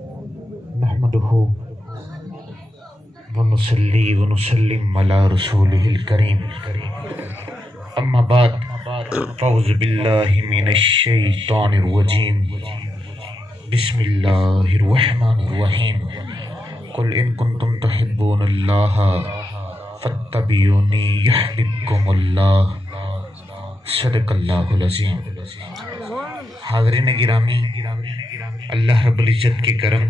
نحمده ونصلي ونسلم على رسوله الكريم اما بعد فاعوذ بالله من الشیطان الرجیم بسم اللہ الرحمن الرحیم قل ان کنتم تحبون اللہ فاتبعونی یحببکم اللہ صدق اللہ العظیم۔ حاضرین گرامی، اللہ رب العزت کے کرم،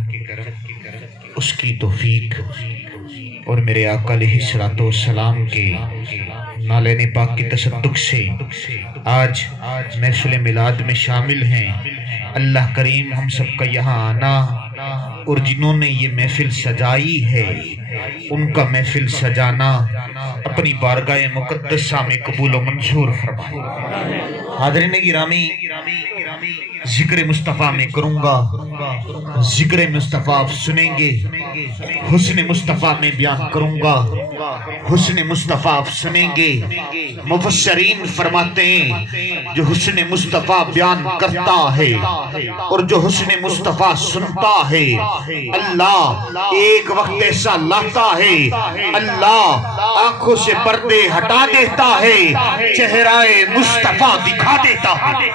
اس کی توفیق اور میرے آقا علیہ الصلوۃ والسلام کے نالین پاک کی تصدق سے آج محفل میلاد میں شامل ہیں۔ اللہ کریم ہم سب کا یہاں آنا اور جنہوں نے یہ محفل سجائی ہے ان کا محفل سجانا اپنی بارگاہ مقدسہ میں قبول و منظور فرمائے۔ حاضرین گرامی، ذکر مصطفیٰ میں کروں گا، ذکر مصطفیٰ آپ سنیں گے، حسن مصطفیٰ میں بیان کروں گا، حسن مصطفیٰ آپ سنیں گے۔ مفسرین فرماتے ہیں جو حسن مصطفیٰ بیان کرتا ہے اور جو حسن مصطفیٰ سنتا ہے، اللہ ایک وقت ایسا لاتا ہے، اللہ آنکھوں سے پردے ہٹا دیتا ہے، چہرہ مصطفیٰ دکھا دیتا ہے۔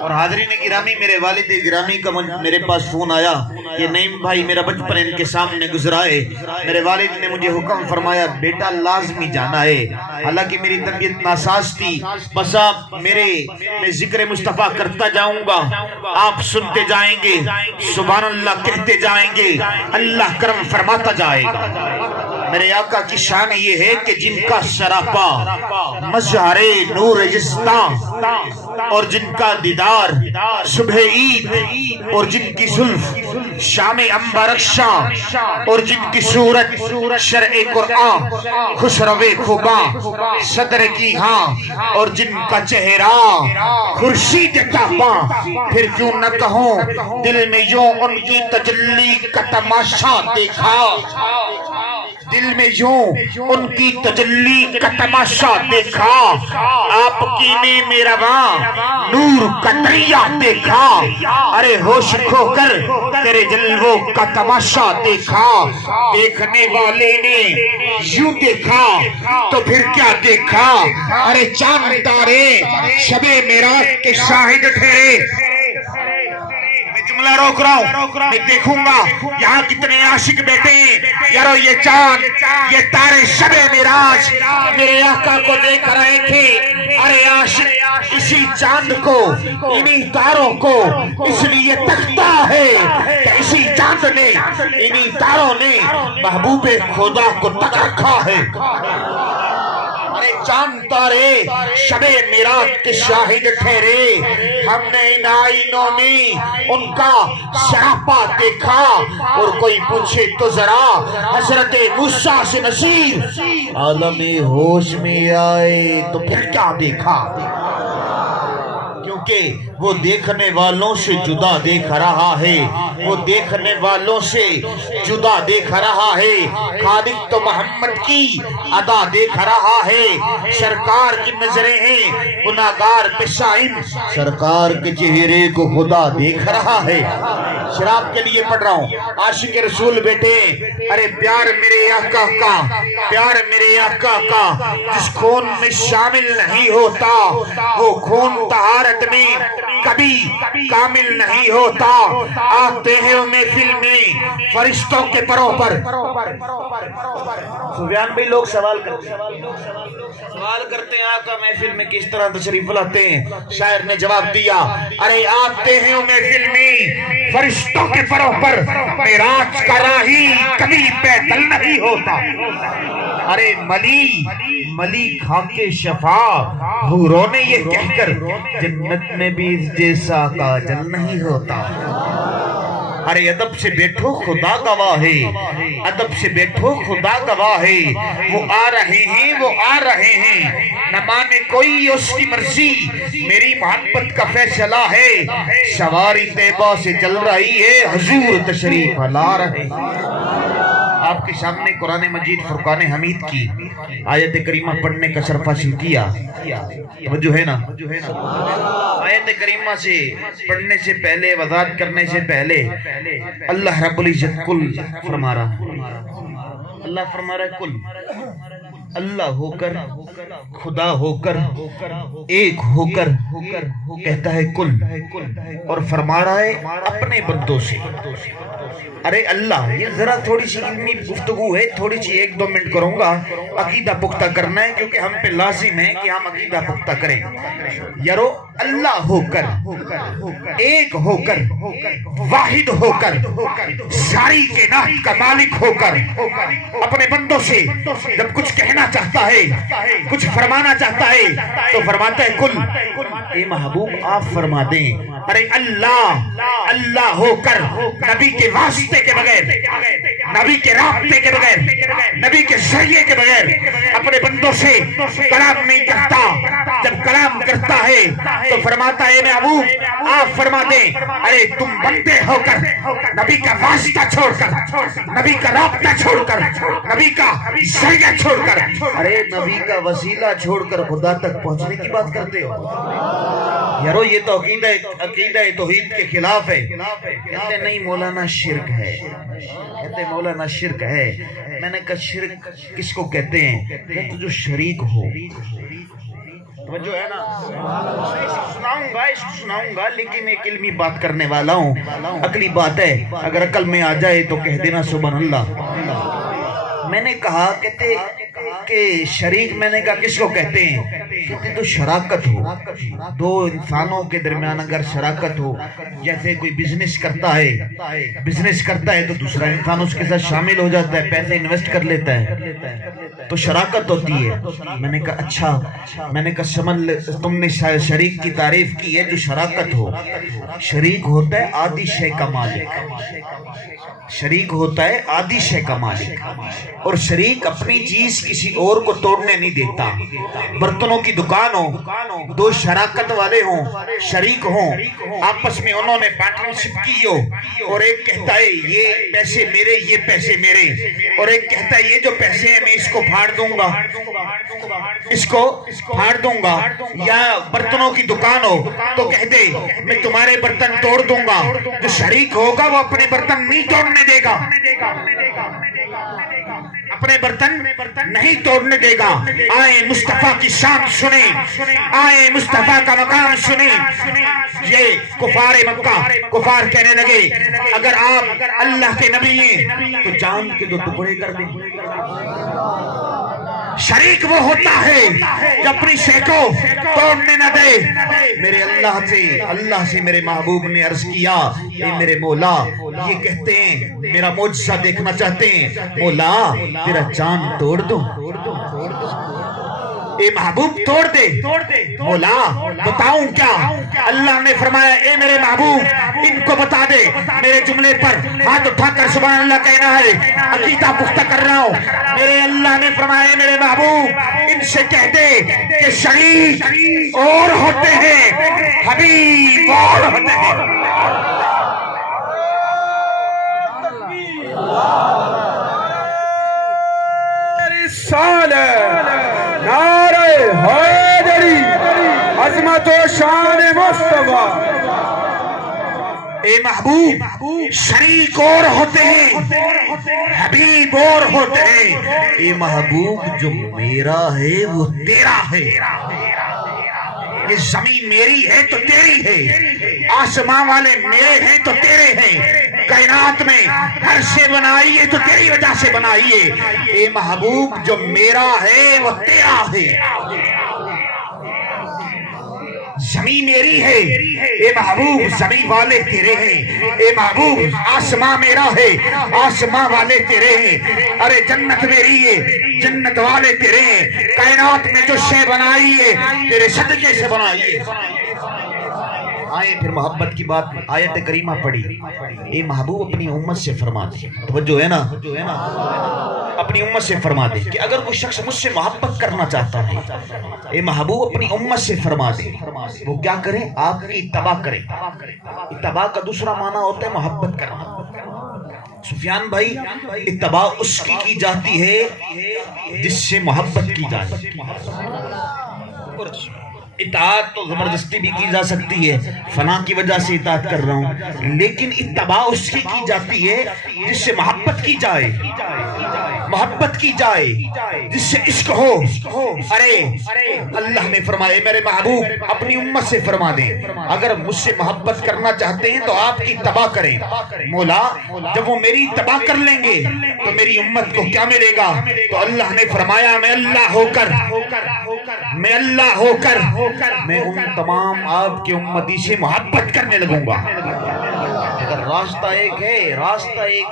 اور حاضرین گرامی، میرے والد گرامی کا میرے پاس فون آیا، یہ نعیم بھائی میرا بچپن ان کے سامنے گزرا ہے، میرے والد نے مجھے حکم فرمایا بیٹا لازمی جانا ہے۔ حالانکہ میری طبیعت ناساز تھی، بس آپ میں ذکر مصطفیٰ کرتا جاؤں گا، آپ سنتے جائیں گے، سبحان اللہ کہتے جائیں گے، اللہ کرم فرماتا جائے گا۔ میرے آقا کی شان یہ ہے کہ جن کا سراپا مظہر نور جستاں اور جن کا دیدار صبح عید اور جن کی زلف شام عنبرافشاں اور جن کی صورت شرع قرآن خوشرو خوباں صدر کی ہاں اور جن کا چہرہ خورشید تاباں، پھر کیوں نہ کہوں دل میں یوں ان کی تجلی کا تماشا دیکھا، دل میں یوں ان کی تجلی کا تماشا دیکھا، آپ کی میں رواں نور کا دریا دیکھا، ارے ہوش کھو کر تیرے جلووں کا تماشا دیکھا۔ دیکھنے والے نے یوں دیکھا تو پھر کیا دیکھا، ارے چاند تارے شب معراج کے شاہد ٹھہرے۔ جملہ روک رہا ہوں، میں دیکھوں گا یہاں کتنے عاشق بیٹھے ہیں، یارو یہ چاند یہ تارے شب معراج میرے آقا کو دیکھ رہے تھے۔ ارے عاشق اسی چاند کو، انہی تاروں کو اس لیے تکتا ہے کہ اسی چاند نے انہی تاروں نے محبوب خدا کو تک رکھا ہے۔ ارے چاند تارے شب معراج کے شاہد ٹھہرے، ہم نے ان آئینوں میں ان کا سراپا دیکھا، اور کوئی پوچھے تو ذرا حضرت موسیٰ سے نصیر عالم ہوش میں آئے تو پھر کیا دیکھا، کیونکہ وہ دیکھنے والوں سے جدا دیکھ رہا ہے، وہ دیکھنے والوں سے جدا دیکھ رہا ہے، خالق تو محمد کی ادا دیکھ رہا ہے۔ سرکار کی نظریں ہیں گناہگار پہ شائم، سرکار کے چہرے کو خدا دیکھ رہا ہے۔ شراب کے لیے پڑھ رہا ہوں، عاشق رسول بیٹے، ارے پیار میرے آقا کا، پیار میرے آقا کا جس خون میں شامل نہیں ہوتا، وہ خون طہارت میں کبھی کامل نہیں ہوتا۔ آتے ہیں محفل میں فرشتوں کے پروں پر۔ سفیان بھائی لوگ سوال کرتے ہیں آقا محفل میں کس طرح تشریف لاتے ہیں؟ شاعر نے جواب دیا، ارے آتے ہیں محفل میں فرشتوں کے پروں پر، معراج کا راہی کبھی پیدل نہیں ہوتا۔ ارے ملی کھا کے شفا، حوروں نے یہ کہہ کر جنت میں بھی اس جیسا کاجل نہیں ہوتا۔ ارے ادب سے بیٹھو خدا گواہ ہے، ادب سے بیٹھو خدا گواہ ہے، وہ آ رہے ہیں وہ آ رہے ہیں، نہ مانے کوئی اس کی مرضی، میری محبت کا فیصلہ ہے، سواری طیبہ سے چل رہی ہے، حضور تشریف لا رہے ہیں۔ آپ کے سامنے قرآن مجید فرقان حمید کی آیت کریمہ پڑھنے کا شرف حاصل کیا. توجہ ہے نا؟ آیت کریمہ سے پڑھنے سے پہلے، وضاحت کرنے سے پہلے اللہ رب العزت کل فرما رہا ہے. اللہ فرما رہا ہے کل، اللہ ہو کر، خدا ہو کر، ایک ہو کر کہتا ہے کل، اور فرما رہا ہے اپنے بندوں سے. ارے اللہ، یہ ذرا تھوڑی سی علمی گفتگو ہے، تھوڑی سی 1-2 منٹ کروں گا. عقیدہ پختہ کرنا ہے کیونکہ ہم پہ لازم ہے کہ ہم عقیدہ پختہ کریں. یارو اللہ ہو کر، ایک ہو کر، واحد ہو کر، ساری کائنات کا مالک ہو کر اپنے بندوں سے جب کچھ کہنا چاہتا ہے، کچھ فرمانا چاہتا ہے تو فرماتا ہے کل. اے محبوب آپ فرما دیں. ارے اللہ ہو کر نبی کے واسطے کے بغیر، نبی کے رابطے کے بغیر، نبی کے ذریعے کے بغیر اپنے بندوں سے کلام نہیں کرتا. جب کلام کرتا ہے تو فرماتا ہے محبوب آپ فرما دیں. ارے تم بندے ہو کر نبی کا واسطہ چھوڑ کر، نبی کا رابطہ چھوڑ کر، نبی کا ذریعہ چھوڑ کر، ارے نبی کا وسیلہ چھوڑ کر خدا تک پہنچنے کی بات کرتے ہو. یارو یہ تو عقیدہ توحید کے خلاف ہے. کہتے نہیں مولانا شرک ہے، کہتے مولانا شرک ہے. میں نے کہا شرک کس کو کہتے ہیں؟ کہتے جو شریک ہو. توجہ ہے نا؟ اس کو سناؤں گا لیکن ایک علمی بات کرنے والا ہوں. عقلی بات ہے، اگر عقل میں آ جائے تو کہہ دینا سبحان اللہ. میں نے کہا کہتے کہ شریک، میں نے کہا کس کو کہتے ہیں؟ کہتے تو شراکت ہو. دو انسانوں کے درمیان اگر شراکت ہو، جیسے کوئی بزنس کرتا ہے تو دوسرا انسان اس کے ساتھ شامل ہو جاتا ہے، پیسے انویسٹ کر لیتا ہے تو شراکت ہوتی ہے. میں نے کہا اچھا، میں نے کہا تم نے شریک کی تعریف کی ہے جو شراکت ہو. شریک ہوتا ہے آدھی شے کا مالک، شریک ہوتا ہے آدھی شے کا مالک. اور شریک اپنی چیز کسی اور کو توڑنے نہیں دیتا. برتنوں کی دکان ہو، دو شراکت والے ہوں، شریک ہوں، آپس میں انہوں نے پارٹنرشپ کی ہو، اور ایک کہتا ہے یہ پیسے میرے، یہ پیسے میرے، اور ایک کہتا ہے یہ جو پیسے ہیں میں اس کو پھاڑ دوں گا، اس کو پھاڑ دوں گا. یا برتنوں کی دکان ہو تو کہہ دے میں تمہارے برتن توڑ دوں گا. جو شریک ہوگا وہ اپنے برتن نہیں توڑنے دے گا، اپنے برتن نہیں توڑنے دے گا. آئے مصطفیٰ کی شان سنیں، آئے مصطفیٰ کا مقام سنیں. یہ کفار مکہ، کفار کہنے لگے اگر آپ اللہ کے نبی ہیں تو جان کے 2 ٹکڑے کر دیں. شریک وہ ہوتا ہے جو اپنی شے کو توڑنے نہ دے. میرے اللہ سے میرے محبوب نے عرض کیا اے میرے مولا، یہ کہتے ہیں میرا معجزہ دیکھنا چاہتے ہیں، مولا تیرا چاند توڑ دوں. اے محبوب توڑ دے. مولا بتاؤں کیا؟ اللہ نے فرمایا اے میرے محبوب ان کو بتا دے. میرے جملے پر ہاتھ اٹھا کر سبحان اللہ کہنا ہے، عقیدہ پختہ کر رہا ہوں. میرے اللہ نے فرمایا میرے محبوب ان سے کہہ دے کہ شریک اور ہوتے ہیں، حبیب اور ہوتے ہیں. نعرہ حیدری، عظمت و شان مصطفیٰ. اے محبوب شریک اور ہوتے ہیں، حبیب اور ہوتے ہیں. اے محبوب جو میرا ہے وہ تیرا ہے. یہ زمین میری ہے تو تیری ہے، آسمان والے میرے ہیں تو تیرے ہیں، کائنات میں ہر شے بنائی ہے تو تیری وجہ سے بنائی ہے. اے محبوب جو میرا ہے وہ تیرا ہے. زمین میری ہے اے محبوب، زمین والے تیرے ہیں. اے محبوب آسمان میرا ہے، آسمان والے تیرے ہیں. ارے جنت میری ہے، جنت والے تیرے ہیں. کائنات میں جو شے بنائی ہے تیرے صدقے سے بنائی ہے. آئے پھر محبت کی بات، آیت کریمہ پڑھی. اے محبوب اپنی امت سے فرما دے. توجہ ہے نا؟ اپنی امت سے فرما دے کہ اگر کوئی شخص مجھ سے محبت کرنا چاہتا ہے، اے محبوب اپنی امت سے فرما دے وہ کیا کریں؟ آپ کی اتباع کریں. اتباع کا دوسرا معنی ہوتا ہے محبت کرنا. سفیان بھائی اتباع اس کی جاتی ہے جس سے محبت کی جائے. اطاعت تو زبردستی بھی کی جا سکتی ہے، فلاں کی وجہ سے اطاعت کر رہا ہوں، لیکن اتباع اس کی جاتی ہے جس سے محبت کی جائے، محبت کی جائے، جس سے عشق ہو. ارے اللہ نے فرمائے میرے محبوب اپنی امت سے فرما دیں اگر مجھ سے محبت کرنا چاہتے ہیں تو آپ کی اتباع کریں. مولا جب وہ میری اتباع کر لیں گے تو میری امت کو کیا ملے گا؟ تو اللہ نے فرمایا میں اللہ ہو کر میں ان تمام آپ کے امتی سے محبت کرنے لگوں گا. اگر راستہ ایک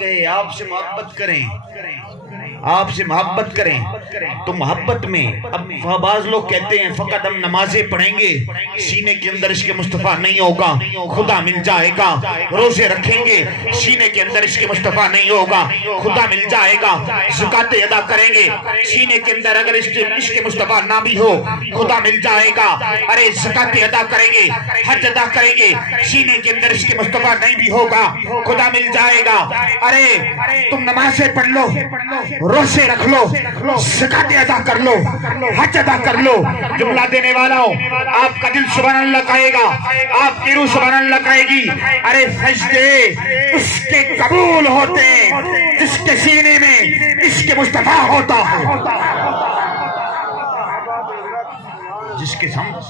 ہے آپ سے محبت کریں، آپ سے محبت کریں تو محبت میں اب بعض لوگ کہتے ہیں فقط ہم نمازیں پڑھیں گے سینے کے اندر عشق مصطفیٰ نہیں ہوگا، خدا مل جائے گا. روزے رکھیں گے سینے کے اندر عشق مصطفیٰ نہیں ہوگا، خدا مل جائے گا. زکاتیں ادا کریں گے سینے کے اندر اگر عشق مصطفیٰ نہ بھی ہو خدا مل جائے گا. ارے زکاتیں ادا کریں گے، حج ادا کریں گے سینے کے اندر عشق مصطفیٰ نہیں بھی ہوگا خدا مل جائے گا. ارے تم نمازیں پڑھ لو، روزے رکھ لو، زکاتیں ادا کر لو، حج ادا کر لو. جملہ دینے والا ہوں آپ کا دل سبحان اللہ کہے گا، آپ کی روح سبحان اللہ کہے گی. ارے سجدے اس کے قبول ہوتے جس کے سینے میں عشق مصطفیٰ ہوتا ہے. جس کے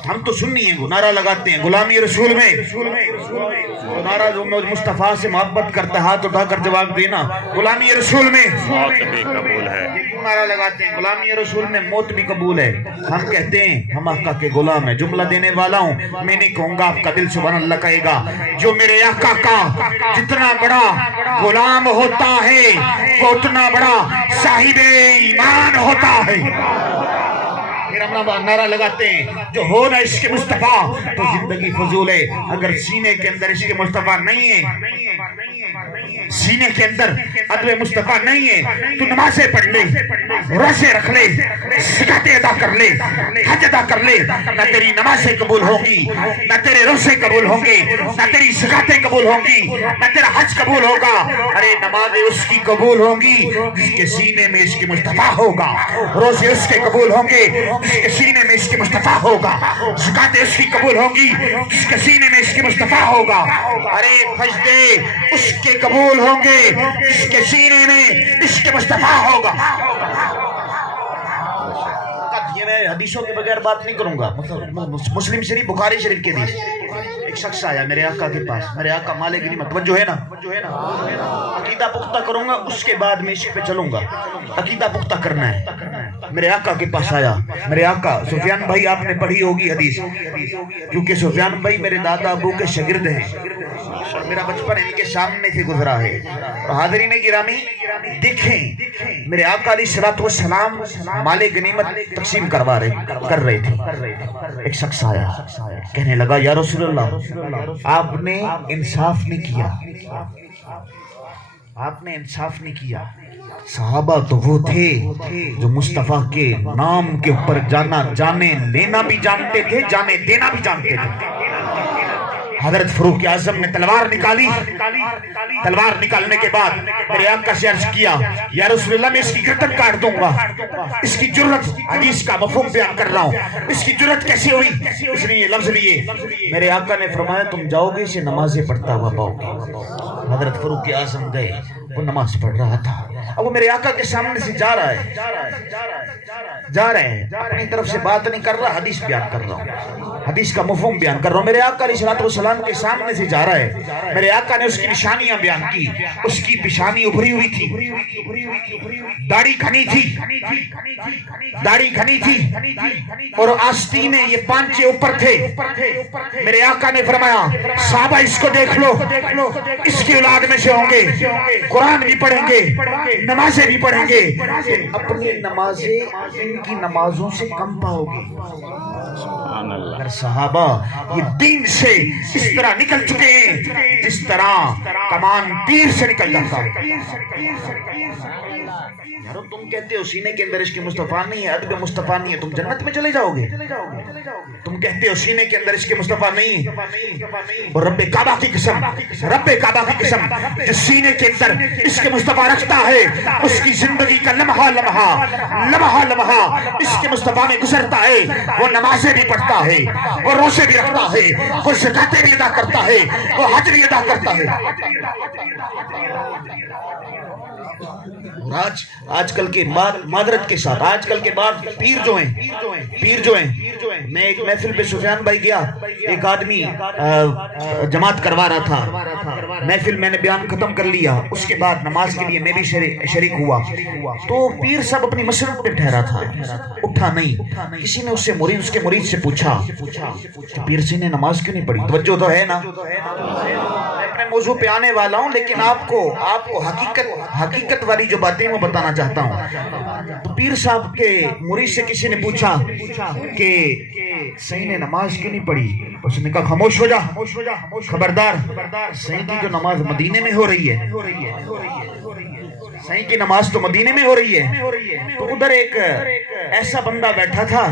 ہم تو سننی ہیں نعرہ لگاتے ہیں غلامی رسول میں، نعرہ جو مصطفیٰ سے محبت کرتا ہے ہاتھ اٹھا کر جواب دینا غلامی رسول میں موت بھی قبول ہے. نعرہ لگاتے ہیں غلامی رسول میں موت بھی قبول ہے. ہم کہتے ہیں ہم آقا کے غلام ہیں. جملہ دینے والا ہوں میں نہیں کہوں گا، آپ کا دل سبحان اللہ کہے گا. جو میرے آقا کا جتنا بڑا غلام ہوتا ہے وہ اتنا بڑا صاحب ایمان ہوتا ہے. نعرہ لگاتے ہیں جو ہو نہ عشق مصطفیٰ تو زندگی فضول ہے. اگر سینے کے اندر عشق مصطفیٰ نہیں ہے، سینے کے اندر ادب مصطفیٰ نہیں ہے تو نمازیں پڑھ لے، روزے رکھ لے، زکاتیں ادا کر لے، حج ادا کر لے، نہ تیری نمازیں قبول ہوں گی، نہ تیرے روزے قبول ہوں گے، نہ تیری زکاتیں قبول ہوں گی، نہ تیرا حج قبول ہوگا. ارے نمازیں اس کی قبول ہوں گی جس کے سینے میں عشق مصطفیٰ ہوگا، روزے اس کے قبول ہوں گے جس کے سینے میں عشق مصطفیٰ ہوگا، زکاتیں اس کی قبول ہوں گی جس کے سینے میں عشق مصطفیٰ ہوگا. ارے سجدے اس کے قبول ہوں گے جس کے سینے میں عشق مصطفیٰ ہوگا. یہ میں حدیثوں کے بغیر بات نہیں کروں گا. مسلم شریف بخاری شریف کے حدیث ایک شخص آیا میرے آقا کے پاس، میرے آقا مالک غنیمت توجہ ہے نا، عقیدہ پختہ کروں گا اس کے بعد میں عشق پہ چلوں گا. عقیدہ پختہ کرنا ہے. میرے آقا کے پاس آیا میرے آقا. سفیان بھائی آپ نے پڑھی ہوگی حدیث کیونکہ سفیان بھائی میرے دادا ابو کے شاگرد ہیں اور میرا بچپن ان کے سامنے سے گزرا ہے. اور حاضرین گرامی دیکھیں میرے آقا علیہ الصلوۃ والسلام مال غنیمت تقسیم کر رہے تھے. ایک شخص آیا کہنے لگا یا رسول اللہ آپ نے انصاف نہیں کیا، آپ نے انصاف نہیں کیا. صحابہ تو وہ تھے جو مصطفیٰ کے نام کے اوپر جانے لینا بھی جانتے تھے، جانے دینا بھی جانتے تھے. حضرت فاروق اعظم نے تلوار نکالی. تلوار نکالنے کے بعد میرے آقا سے عرض کیا یا رسول اللہ میں اس کی گردن کاٹ دوں گا. اس کی جرت، حدیث کا مفہوم بیان کر رہا ہوں، اس کی جرت کیسے ہوئی؟ اس نے یہ لفظ لیے. میرے آقا نے فرمایا تم جاؤ گے اسے نمازیں پڑھتا ہوا پاؤ گے. حضرت فاروق اعظم گئے، وہ نماز پڑھ رہا تھا. اب وہ میرے آقا کے سامنے سے جا رہا ہے، اپنی طرف سے بات نہیں کر رہا، حدیث بیان کر رہا ہوں، حدیث کا مفہوم بیان کر رہا ہوں. میرے آقا علیہ الصلوۃ والسلام کے سامنے سے جا رہا ہے. میرے آقا نے اس کی نشانیاں بیان کی. اس کی پیشانی ابھری ہوئی تھی، داڑھی گھنی تھی اور آستینے یہ پانچے اوپر تھے. میرے آقا نے فرمایا صحابہ اس کو دیکھ لو، اس کی اولاد میں سے ہوں گے، قرآن بھی پڑھیں گے، نمازیں بھی پڑھیں گے، اپنی نمازیں ان کی نمازوں سے کم پاؤ گے. اگر صحابہ یہ دین سے اس طرح نکل چکے ہیں جس طرح کمان تیر سے نکل جاتا ہے. یارو تم کہتے ہو سینے کے اندر عشق مصطفیٰ نہیں ہے، ادب مصطفیٰ نہیں ہے، تم جنت میں چلے جاؤ گے. تم کہتے ہو سینے کے اندر عشق مصطفیٰ نہیں ہے، اور رب کعبہ کی قسم، رب کعبہ کی قسم، جو سینے کے اندر عشق مصطفیٰ رکھتا ہے اس کی زندگی کا لمحہ لمحہ عشق مصطفیٰ میں گزرتا ہے. وہ نمازیں بھی پڑھتا ہے، وہ روزے بھی رکھتا ہے، وہ زکاتیں بھی ادا کرتا ہے، وہ حج بھی ادا کرتا ہے. اور آج کل کے معذرت کے ساتھ آج کل کے بعد پیر جو ہیں میں ایک محفل پہ سفیان بھائی گیا، ایک آدمی جماعت کروا رہا تھا، محفل میں نے بیان ختم کر لیا، اس کے بعد نماز کے لیے میں بھی شریک ہوا، تو پیر صاحب اپنی مسجد پہ ٹھہرا تھا، اٹھا نہیں. کسی نے اس کے مرید سے پوچھا پیر سے نے نماز کیوں نہیں پڑھی؟ توجہ تو ہے نا، اپنے موضوع پہ آنے والا ہوں لیکن آپ کو حقیقت والی جو باتیں وہ بتانا چاہتا ہوں. تو پیر صاحب کے مرید سے کسی نے پوچھا کہ صحیح نے نماز کیوں نہیں پڑھی؟ اس نے کہا خاموش ہو جا، خبردار، صحیح کی جو نماز مدینے میں ہو رہی ہے، صحیح کی نماز تو مدینے میں ہو رہی ہے. تو ادھر ایک ایسا بندہ بیٹھا تھا،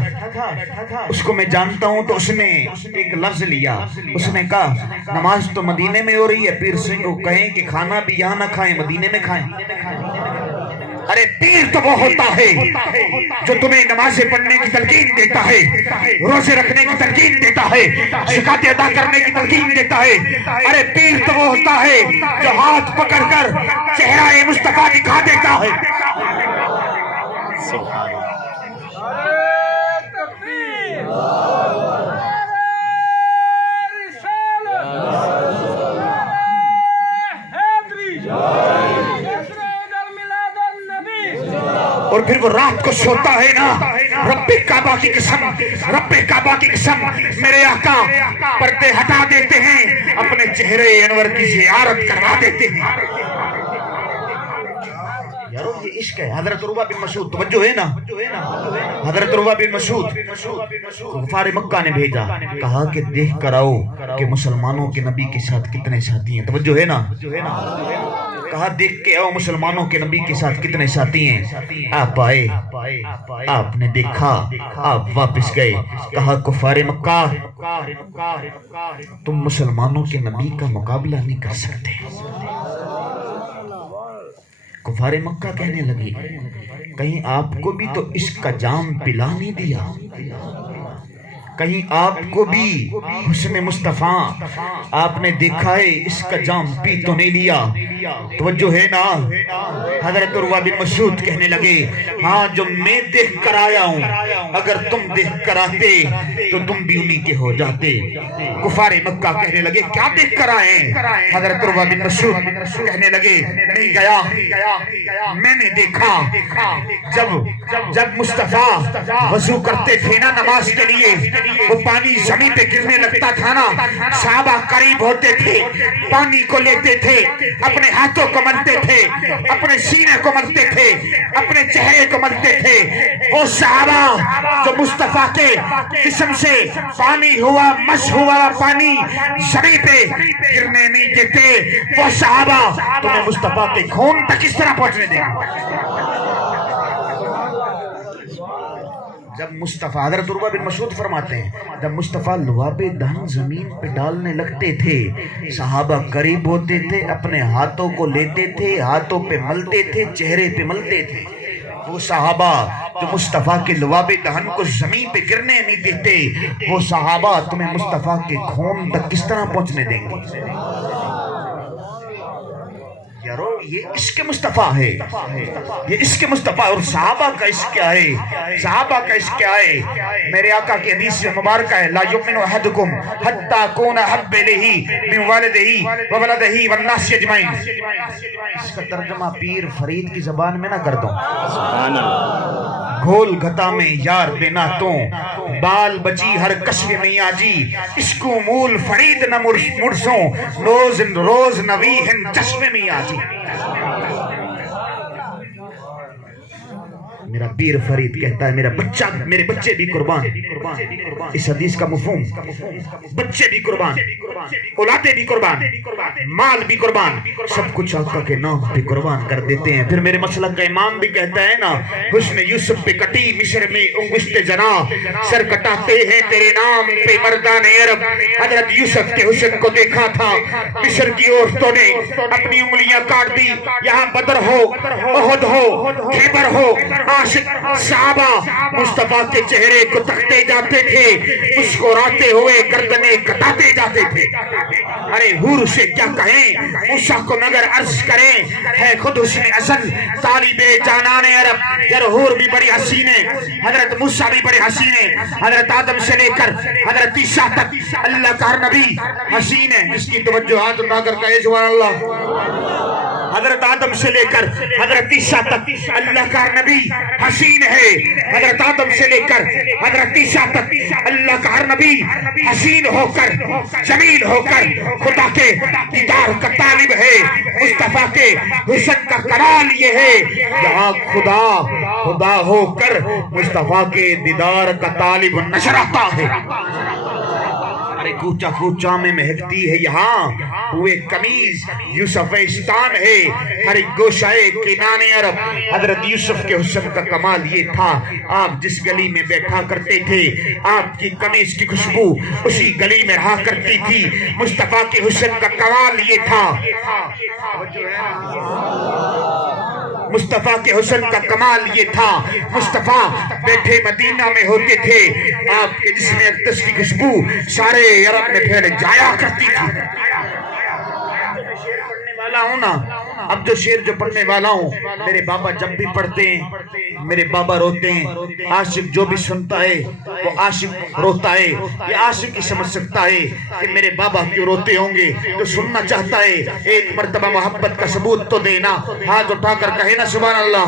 اس کو میں جانتا ہوں، تو اس نے ایک لفظ لیا، اس نے کہا نماز تو مدینے میں ہو رہی ہے، پیر سنگھ کو کہیں کہ کھانا بھی یہاں نہ کھائیں مدینے میں کھائیں. ارے پیر تو وہ ہوتا ہے جو تمہیں نمازیں پڑھنے کی تلقین دیتا ہے، روزے رکھنے کی تلقین دیتا ہے، زکات ادا کرنے کی تلقین دیتا ہے. ارے پیر تو وہ ہوتا ہے جو ہاتھ پکڑ کر چہرہ مصطفیٰ دکھا دیتا ہے. اور پھر وہ رات کو سوتا ہے نا، رب کعبہ کی قسم میرے آقا پردے ہٹا دیتے ہیں، اپنے چہرے انور کی زیارت کروا دیتے ہیں. یارو یہ عشق ہے. حضرت عروہ بن مسعود، توجہ ہے نا، حضرت عروہ بن مسعود کفار مکہ نے بھیجا، کہا کہ دیکھ کر آؤ کہ مسلمانوں کے نبی کے ساتھ کتنے ساتھی ہیں. توجہ ہے نا، کہا دیکھ کے آؤ مسلمانوں کے نبی کے ساتھ کتنے ساتھی ہیں. آپ آئے، آپ نے دیکھا، آپ واپس گئے. کہا کفار مکہ تم مسلمانوں کے نبی کا مقابلہ نہیں کر سکتے. کفار مکہ کہنے لگی کہیں آپ کو بھی تو اس کا جام پلا نہیں دیا، کہیں آپ کو بھی حسن مصطفیٰ آپ نے دیکھا ہے اس کا جام پی تو نہیں لیا. توجہ ہے نا. حضرت عروہ بن مسعود کہنے لگے ہاں جو میں دیکھ کر آیا ہوں اگر تم دیکھ کر آتے تو تم بھی انہی کے ہو جاتے. کفار مکہ کہنے لگے کیا دیکھ کر آئے؟ حضرت عروہ بن مسعود کہنے لگے نہیں گیا، میں نے دیکھا جب مصطفیٰ وضو کرتے تھے نا نماز کے لیے، وہ پانی زمین پہ گرنے لگتا تھا نا، صحابہ قریب ہوتے تھے، پانی کو لیتے تھے، اپنے ہاتھوں کو ملتے تھے، اپنے سینے کو ملتے تھے، اپنے چہرے کو ملتے تھے. وہ صحابہ جو مصطفیٰ کے جسم سے پانی ہوا مس ہوا پانی زمین پہ گرنے نہیں دیتے، وہ صحابہ تمہیں مصطفیٰ کے خون تک کس طرح پہنچنے دیں گے؟ جب مصطفیٰ، حضرت عروہ بن مسعود فرماتے ہیں جب مصطفیٰ لعاب دہن زمین پہ ڈالنے لگتے تھے، صحابہ قریب ہوتے تھے، اپنے ہاتھوں کو لیتے تھے، ہاتھوں پہ ملتے تھے، چہرے پہ ملتے تھے. وہ صحابہ جو مصطفیٰ کے لعاب دہن کو زمین پہ گرنے نہیں دیتے، وہ صحابہ تمہیں مصطفیٰ کے خون تک کس طرح پہنچنے دیں گے؟ یارو یہ عشق مصطفیٰ ہے، یہ عشق مصطفیٰ. اور صحابہ کا عشق کیا ہے؟ صحابہ کا عشق کیا ہے؟ میرے آقا کی حدیث مبارکہ ہے لا یؤمن احدکم حتی اکون احب الیہ من والدہ وولدہ والناس اجمعین. اس کا ترجمہ پیر فرید کی زبان میں نہ کر دوں. سبحان اللہ. گھول گھتا میں یار دینا تو بال بچی ہر کشف میں آجی، عشق مول فرید نہ مرسوں روز نوی ہن چشم میں آجی. میرا پیر فرید کہتا ہے میرا بچہ میرے بچے بھی قربان. اس حدیث کا مفہوم بچے بھی قربان, اولادیں بھی قربان, مال بھی قربان, سب کچھ آقا کے نام پہ قربان کر دیتے ہیں. پھر میرے مسلک کا امام بھی کہتا ہے نا حسن یوسف پہ کٹی مصر میں انگشت جنا, سر کٹاتے ہیں تیرے نام پہ مردان عرب. حضرت یوسف کے حسن کو دیکھا تھا مصر کی عورتوں نے اپنی انگلیاں کاٹ دی. یہاں بدر ہو, احد ہو, خیبر ہو, عاشق صحابہ مصطفیٰ کے چہرے کو تکتے جاتے تھے, مسکراتے ہوئے گردنیں کٹاتے جاتے تھے. ارے حور سے کیا کہیں, موسیٰ کو مگر عرض کریں, ہے خود حسن اصل طالب جانان عرب. یار حور بھی بڑی حسین ہے, حضرت موسیٰ بھی بڑے حسین ہے, حضرت آدم سے لے کر حضرت عیسیٰ تک اللہ کا ہر نبی حسین ہے. اس کی توجہ ہاتھ اٹھا کر کہے سبحان اللہ. حضرت آدم سے لے کر حضرت عیسیٰ تک اللہ کا نبی حسین ہے. حضرت آدم سے لے کر حضرت عیسیٰ تک اللہ کا ہر نبی حسین ہو کر جمیل ہو کر خدا کے دیدار کا طالب ہے. مصطفیٰ کے حسن کا کمال یہ ہے یہاں خدا ہو کر مصطفیٰ کے دیدار کا طالب نظر آتا ہے. ارے کوچا کوچا میں مہکتی ہے یہاں ہوئے کمیز یوسفستان ہے, ہر ایک گوشائے کنان عرب. حضرت یوسف کے حسن کا کمال یہ تھا آپ جس گلی میں بیٹھا کرتے تھے آپ کی کمیز کی خوشبو اسی گلی میں رہا کرتی تھی. مصطفیٰ کے حسن کا کمال یہ تھا, مصطفیٰ کے حسن کا کمال یہ تھا. مصطفیٰ بیٹھے مدینہ میں ہوتے تھے, آپ کے جسم اقدس کی خوشبو سارے عرب میں پھیل جایا کرتی تھی. اب جو شعر جو پڑھنے والا ہوں میرے بابا جب بھی پڑھتے ہیں میرے بابا روتے ہیں. عاشق جو بھی سنتا ہے وہ عاشق روتا ہے. یہ عاشق ہی سمجھ سکتا ہے کہ میرے بابا کیوں روتے ہوں گے. جو سننا چاہتا ہے ایک مرتبہ محبت کا ثبوت تو دینا, ہاتھ اٹھا کر کہے نا سبحان اللہ.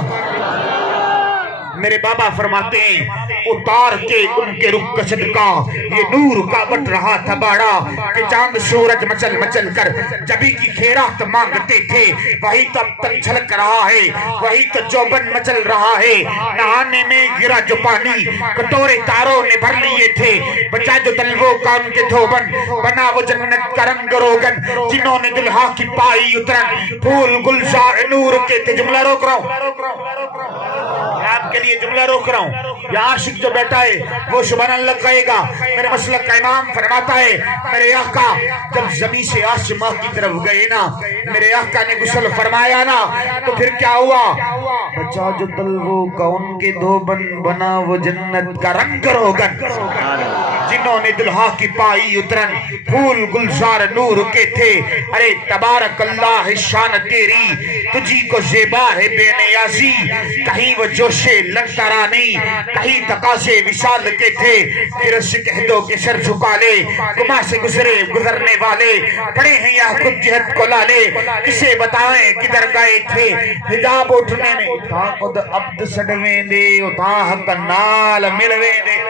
میرے بابا فرماتے ہیں اتار کے ان کے رخ کا صدقہ یہ نور کا بٹ رہا تھا باڑا کہ چاند سورج مچل مچل کر جبھی کی خیرات مانگتے تھے. وہی تو اب تک چھلک رہا ہے, وہی تو جوبن مچل رہا ہے. نہانے میں گرا جو پانی کٹورے تاروں نے بھر لیے تھے, بچا جو دلووں کا ان کے دھوبن بنا وہ جنت کا رنگ روگن. جنہوں نے دلہا کی پائی اترن پھول گلزار نور کے تھے. جملہ روک رہا ہوں آپ کے لیے, جملہ روک رہا ہوں. یہ عاشق جو بیٹھا ہے وہ سبحان اللہ کہے گا. میرے مسلک کا امام فرماتا ہے میرے آقا جب زمین سے آسماں کی طرف گئے نا, میرے آقا نے غسل فرمایا نا, تو پھر کیا ہوا, بچا جو تلووں کا ان کے دھوبن بنا وہ جنت کا رنگ روگن. جنہوں نے دلہا کی پائی اترن پھول گلزار نور کے تھے. ارے تبارک اللہ شان تیری تجھی کو زیبا ہے بے نیازی. کہیں وہ جوشے لنگرانی کہیں تقاضے وصال کے تھے. پھر اس کہہ دو کہ سر جھکا لے گما سے گزرنے والے پڑے ہیں یا خود جہت کو لالے. کسے بتائیں کدھر گئے تھے حجاب اٹھنے میں اتھا خود عبد سڑویں دے اتھا حق نال ملویں دے.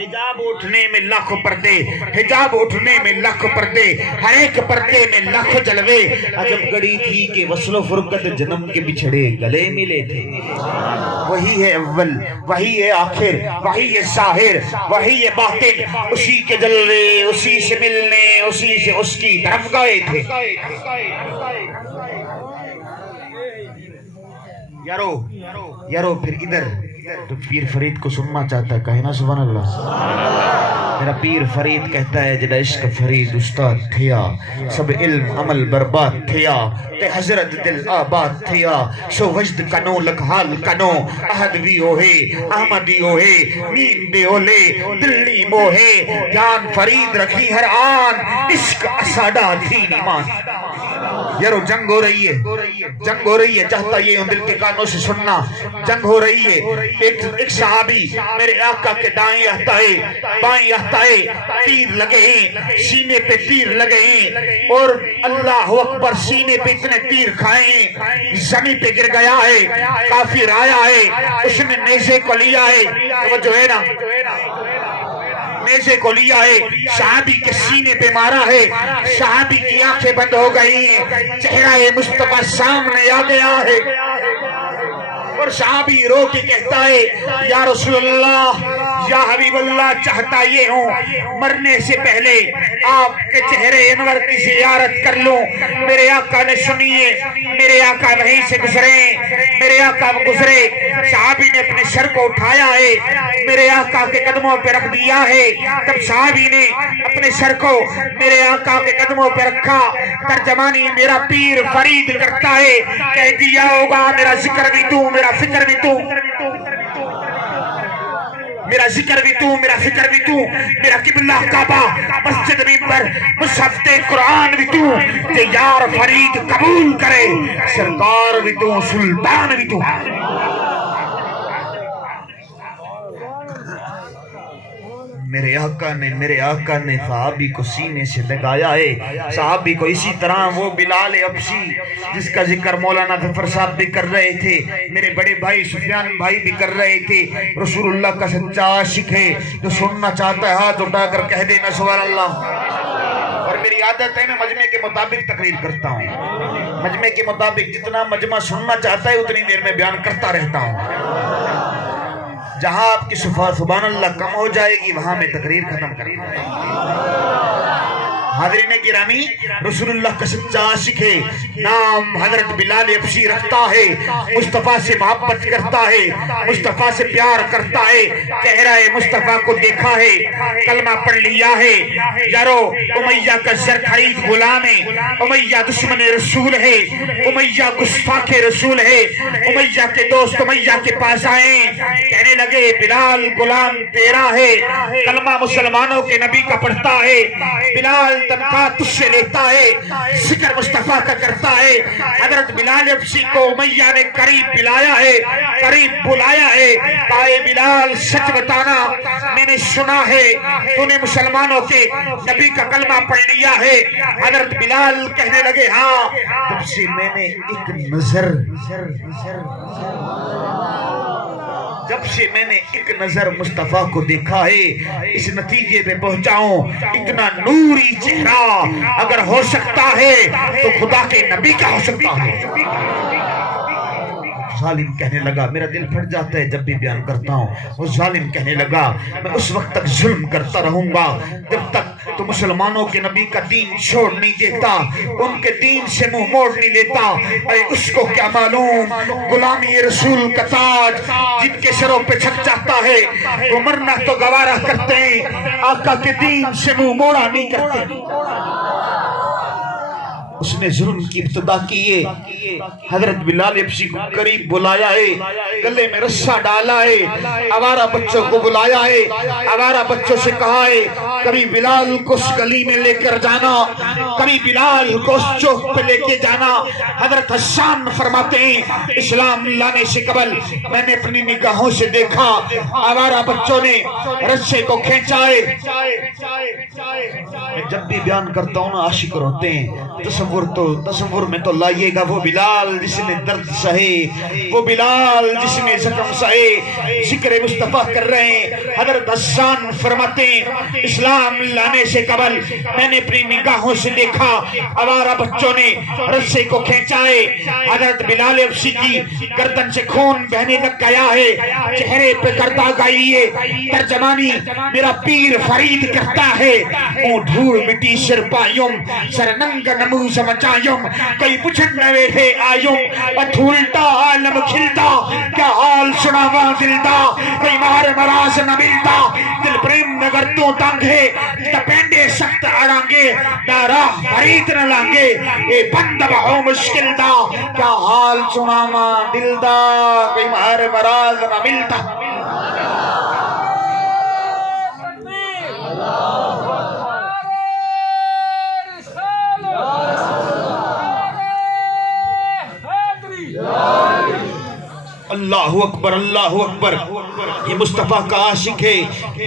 حجاب اٹھنے میں لاکھ پردے, حجاب اٹھنے میں لاکھ پردے, ہر ایک پردے میں لاکھ جلوے. عجب گڑی تھی کہ وصل و فرقت جنم کے بچھڑے گلے ملے تھے. وہی ہے اول, وہی ہے آخر, وہی ہے ظاہر, وہی ہے باطن. اسی کے جلوے اسی سے ملنے اسی سے اس کی طرف گئے تھے. یارو پھر ادھر تو پیر فرید کو سننا چاہتا ہے کہنا سبحان اللہ. میرا پیر فرید کہتا ہے جڑا عشق فرید استاد تھیا سب علم عمل برباد تھیا تے حضرت دل آباد تھیا. سو وجد کنو لکھال کنو احد وی اوہے احمدی اوہے مین دے اولے دلی موہے. جان فرید رکھی ہر آن عشق اساڈا دین ایمان. یارو جنگ ہو رہی ہے, جنگ ہو رہی ہے, چاہتا یہ ہوں دل کے کانوں سے سننا. جنگ ہو رہی ہے. ایک صحابی میرے آقا کے دائیں احتائے بائیں احتائے تیر لگے ہیں, سینے پہ تیر لگے ہیں اور اللہ اکبر سینے پہ اتنے تیر کھائے ہیں زمین پہ گر گیا ہے. کافر آیا ہے, اس نے نیزے کو لیا ہے, توجہ ہے نا, نیزے کو لیا ہے, صحابی کے سینے پہ مارا ہے. صحابی کی آنکھیں بند ہو گئی ہیں, چہرہ مصطفیٰ سامنے آ گیا ہے. اور صحابی رو کے کہتا ہے یا رسول اللہ یا حبیب اللہ چاہتا یہ ہوں مرنے سے پہلے آپ کے چہرے انور کی زیارت کر لوں. میرے آقا نے سنیے میرے آقا وہیں سے گزرے میرے آقا گزرے صحابی نے اپنے سر کو اٹھایا ہے میرے آقا کے قدموں پہ رکھ دیا ہے. تب صحابی نے اپنے سر کو میرے آقا کے قدموں پہ رکھا. ترجمانی میرا پیر فرید کرتا ہے کہہ دیا ہوگا میرا ذکر بھی تو میرا فکر بھی تو میرا ذکر بھی تو میرا فکر بھی تو میرا قبلہ کعبہ مسجد منبر مصحف قرآن بھی تو کہ یار فرید قبول کرے سرکار بھی تو سلطان بھی تو. میرے آقا نے صحابی کو سینے سے لگایا ہے. صحابی کو اسی طرح وہ بلال ابشی جس کا ذکر مولانا ظفر صاحب بھی کر رہے تھے میرے بڑے بھائی سفیان بھائی بھی کر رہے تھے. رسول اللہ کا سچا عاشق ہے جو سننا چاہتا ہے ہاتھ اٹھا کر کہہ دینا سبحان اللہ. اور میری عادت ہے میں مجمع کے مطابق تقریر کرتا ہوں. مجمع کے مطابق جتنا مجمع سننا چاہتا ہے اتنی دیر میں بیان کرتا رہتا ہوں. جہاں آپ کی سبحان اللہ کم ہو جائے گی وہاں میں تقریر ختم کریں. حاضرین گرامی رسول اللہ کا سچا عاشق ہے. نام حضرت بلال ابشی رکھتا ہے. مصطفیٰ سے محبت کرتا ہے مصطفیٰ سے پیار کرتا ہے. چہرہ مصطفیٰ کو دیکھا ہے کلمہ پڑھ لیا ہے. یارو امیہ کا زر خرید غلام ہے. امیہ دشمن رسول ہے. امیہ گستاخ رسول ہے. امیہ کے دوست امیہ کے پاس آئیں کہنے لگے بلال غلام تیرا ہے. کلمہ مسلمانوں کے نبی کا پڑھتا ہے. بلال تنخواہ تجھ سے لیتا ہے ذکر مصطفیٰ کا کرتا ہے. حضرت بلال ابشی کو امیہ نے قریب بلایا ہے قریب بلایا ہے. کہا بلال سچ بتانا میں نے سنا ہے تو نے مسلمانوں کے نبی کا کلمہ پڑھ لیا ہے. حضرت بلال کہنے لگے ہاں. تب سے میں نے ایک نظر جب سے میں نے ایک نظر مصطفیٰ کو دیکھا ہے اس نتیجے پہ پہنچاؤں اتنا نوری چہرہ اگر ہو سکتا ہے تو خدا کے نبی کا ہو سکتا ہے. ظالم کہنے لگا میرا دل پھٹ جاتا ہے جب بھی بیان کرتا ہوں. وہ ظالم کہنے لگا میں اس وقت تک ظلم کرتا رہوں گا جب تک تو مسلمانوں کے نبی کا دین چھوڑ نہیں دیتا ان کے دین سے منہ موڑ نہیں لیتا. اے اس کو کیا معلوم غلامی رسول کا تاج جن کے سروں پہ چھک جاتا ہے وہ مرنا تو گوارا کرتے ہیں آقا کے دین سے منہ موڑا نہیں کرتے. اس نے ظلم کی ابتدا کی ہے. حضرت بلال ابشی کو قریب بلایا ہے گلے میں رسہ ڈالا ہے آوارہ بچوں کو بلایا ہے آوارہ بچوں سے کہا ہے کبھی بلال کو اس گلی میں لے کر جانا کبھی بلال کو اس چوک پہ لے کے جانا. حضرت حسان فرماتے ہیں اسلام لانے سے قبل میں نے اپنی نگاہوں سے دیکھا آوارہ بچوں نے رسے کو کھینچا ہے. جب بھی بیان کرتا ہوں نا عاشق روتے ہیں. تصور میں تو لائیے گا وہ بلال جس نے درد سہے وہ بلال جس نے زخم سہے ذکر مصطفیٰ کر رہے ہیں. حضرت حسان فرماتے ہیں اسلام لانے سے قبل میں نے اپنی نگاہوں سے دیکھا آوارہ بچوں نے رسے کو کھینچا ہے. حضرت بلال ابشی کی گردن سے خون بہنے لگ گیا ہے چہرے پہ گرداغ آئی ہے. ترجمانی میرا پیر فرید کرتا ہے او دھوڑ مٹی سر پایوم سر ننگ نمو سمجھائیم کوئی پچھن نہ بیٹھے آئیم اتھولتا عالم کھلتا کیا حال سناوا دلتا کوئی مار مراز نہ ملتا دل پریم نگر تو تنگ ہے تپینڈے سخت اڑانگے نہ راہ فرید نہ لانگے اے بند بہو مشکل دا کیا حال سناوا دلتا کوئی مار مراز نہ ملتا. اللہ اکبر اللہ اکبر. یہ مصطفیٰ کا عاشق ہے،